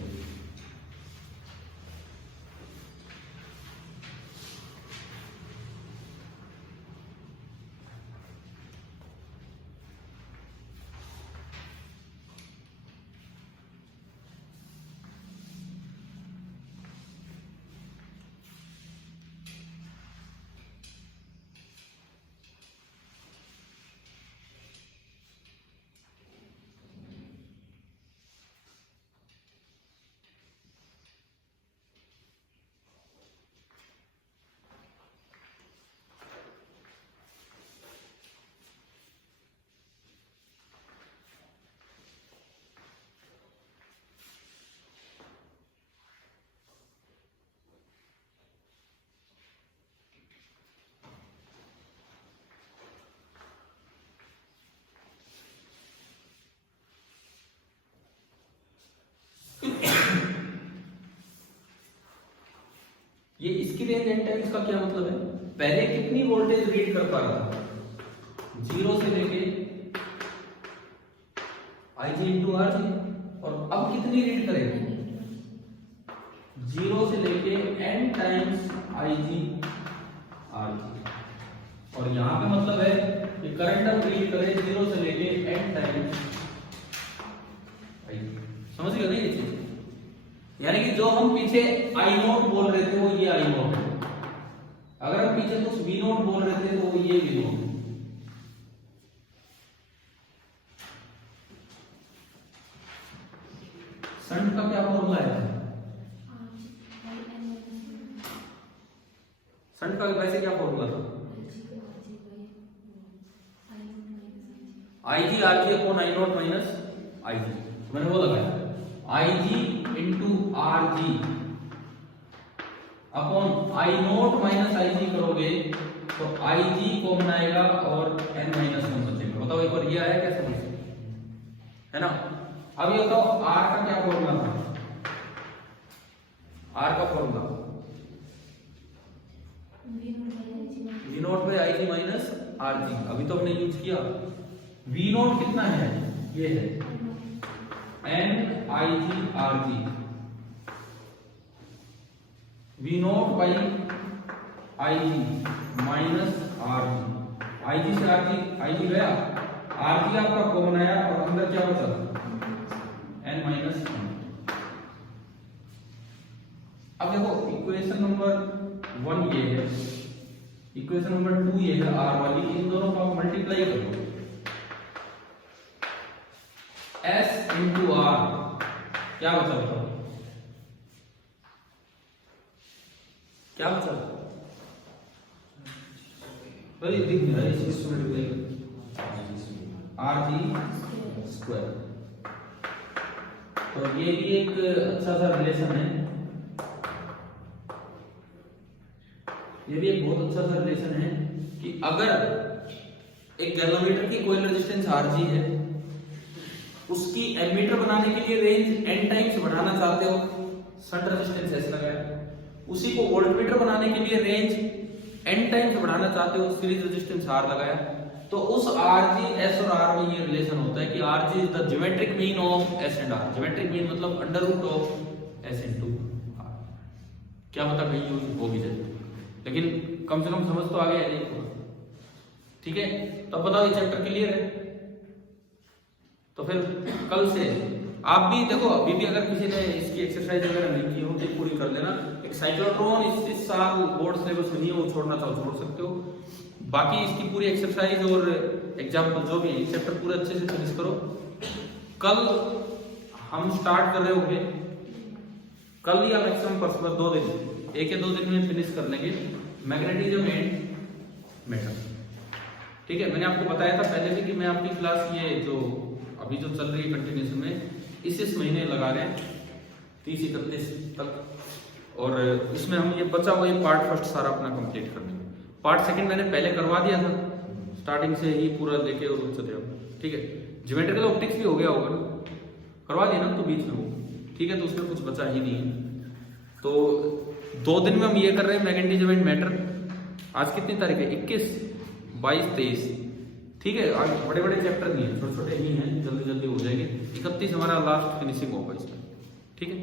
ये इसकी रेंज n टाइम्स का क्या मतलब है, पहले कितनी वोल्टेज रीड कर पा रहा था, 0 से लेके IG इंटू आर जी, और अब कितनी रीड करेगी, 0 से लेके n times IG are G. और यहां पे मतलब है कि करंट अब रीड करे 0 से लेके n टाइम्स IG। समझ गए नहीं ये चीज, यानी कि जो हम पीछे आई नोट बोल रहे थे वो ये आई नोट है, अगर हम पीछे कुछ वी नोट बोल रहे थे तो वो ये वी नोट। शंट का क्या फॉर्मूला है, शंट का वैसे क्या फॉर्मूला था, I G R G upon I naught minus I G. मैंने वो लगाया I G into R G upon I naught minus I G करोगे तो आई जी कॉमन आएगा और n माइनस 1 बचेगा। बताओ एक बार ये आया क्या समझ, है ना। अब ये बताओ r का क्या फॉर्मूला था, r का formula v naught by I G minus R G. अभी तो हमने यूज किया, v नोट कितना है, ये है n I G R G, V naught by I G minus R G. I G से आई जी गया, आर जी आपका कॉमन आया और अंदर क्या बचा, n माइनस 1। अब देखो इक्वेशन नंबर 1 ये है, इक्वेशन नंबर 2 ये है r वाली, इन दोनों को आप मल्टीप्लाई करो, s इंटू आर क्या बचा, बताओ क्या बचा, भाई दिख नहीं रहा है, इसको मल्टीप्लाई आर जी स्क्वायर। तो ये भी एक अच्छा सा रिलेशन है, ये भी एक बहुत अच्छा सा रिलेशन है कि अगर एक गैल्वेनोमीटर की कोई रेजिस्टेंस Rg है, उसकी एमीटर बनाने के लिए रेंज n टाइम्स बढ़ाना चाहते हो, शंट रेजिस्टेंस S लगाया। उसी को वोल्टमीटर बनाने के लिए रेंज n टाइम्स बढ़ाना चाहते हो, सीरीज रेजिस्टेंस R लगाया। तो उस Rg S और R में ये रिलेशन होता है कि Rg is the geometric mean of S and R। Geometric mean मतलब under root of S into R। क्या पता कहीं यूज हो भी जाए, लेकिन कम से कम समझ तो आ गया है नहीं। ठीक है, तो अब बताओ ये चैप्टर क्लियर है। तो फिर कल से आप भी देखो, अभी भी अगर किसी ने इसकी एक्सरसाइज वगैरह नहीं की हो तो पूरी कर लेना। एक साइक्लोट्रॉन इस साल बोर्ड सिलेबस में नहीं है, वो छोड़ना चाहो छोड़ सकते हो। बाकी इसकी पूरी एक्सरसाइज और एग्जाम्पल जो भी चैप्टर पूरे अच्छे से फिनिश करो। कल हम स्टार्ट कर रहे होंगे, कल या मैक्सिमम परसों, बस 2 दिन, 1 या 2 दिन में फिनिश कर लेंगे मैग्नेटिज्म एंड मेटल। ठीक है, मैंने आपको बताया था पहले भी कि मैं आपकी क्लास ये जो अभी जो चल रही है कंटिन्यूशन में इस महीने लगा रहे हैं 30-31 तक, और इसमें हम ये बचा हुआ ये पार्ट फर्स्ट सारा अपना कंप्लीट कर देंगे। पार्ट सेकंड मैंने पहले करवा दिया था, स्टार्टिंग से ही पूरा लेके और चले जाओ। ठीक है, ज्योमेट्रिकल ऑप्टिक्स भी हो गया होगा, करवा दिया ना तो बीच में हो। ठीक है, तो उसमें कुछ बचा ही नहीं है। तो 2 दिन में हम ये कर रहे हैं मैग्नेटिज्म एंड मैटर। आज कितनी तारीख है? 21, 22, 23। ठीक है, आज बड़े बड़े चैप्टर नहीं है, छोटे छोटे ही हैं, जल्दी जल्दी हो जाएंगे। 31 हमारा लास्ट फिनिशिंग होगा इसमें। ठीक है।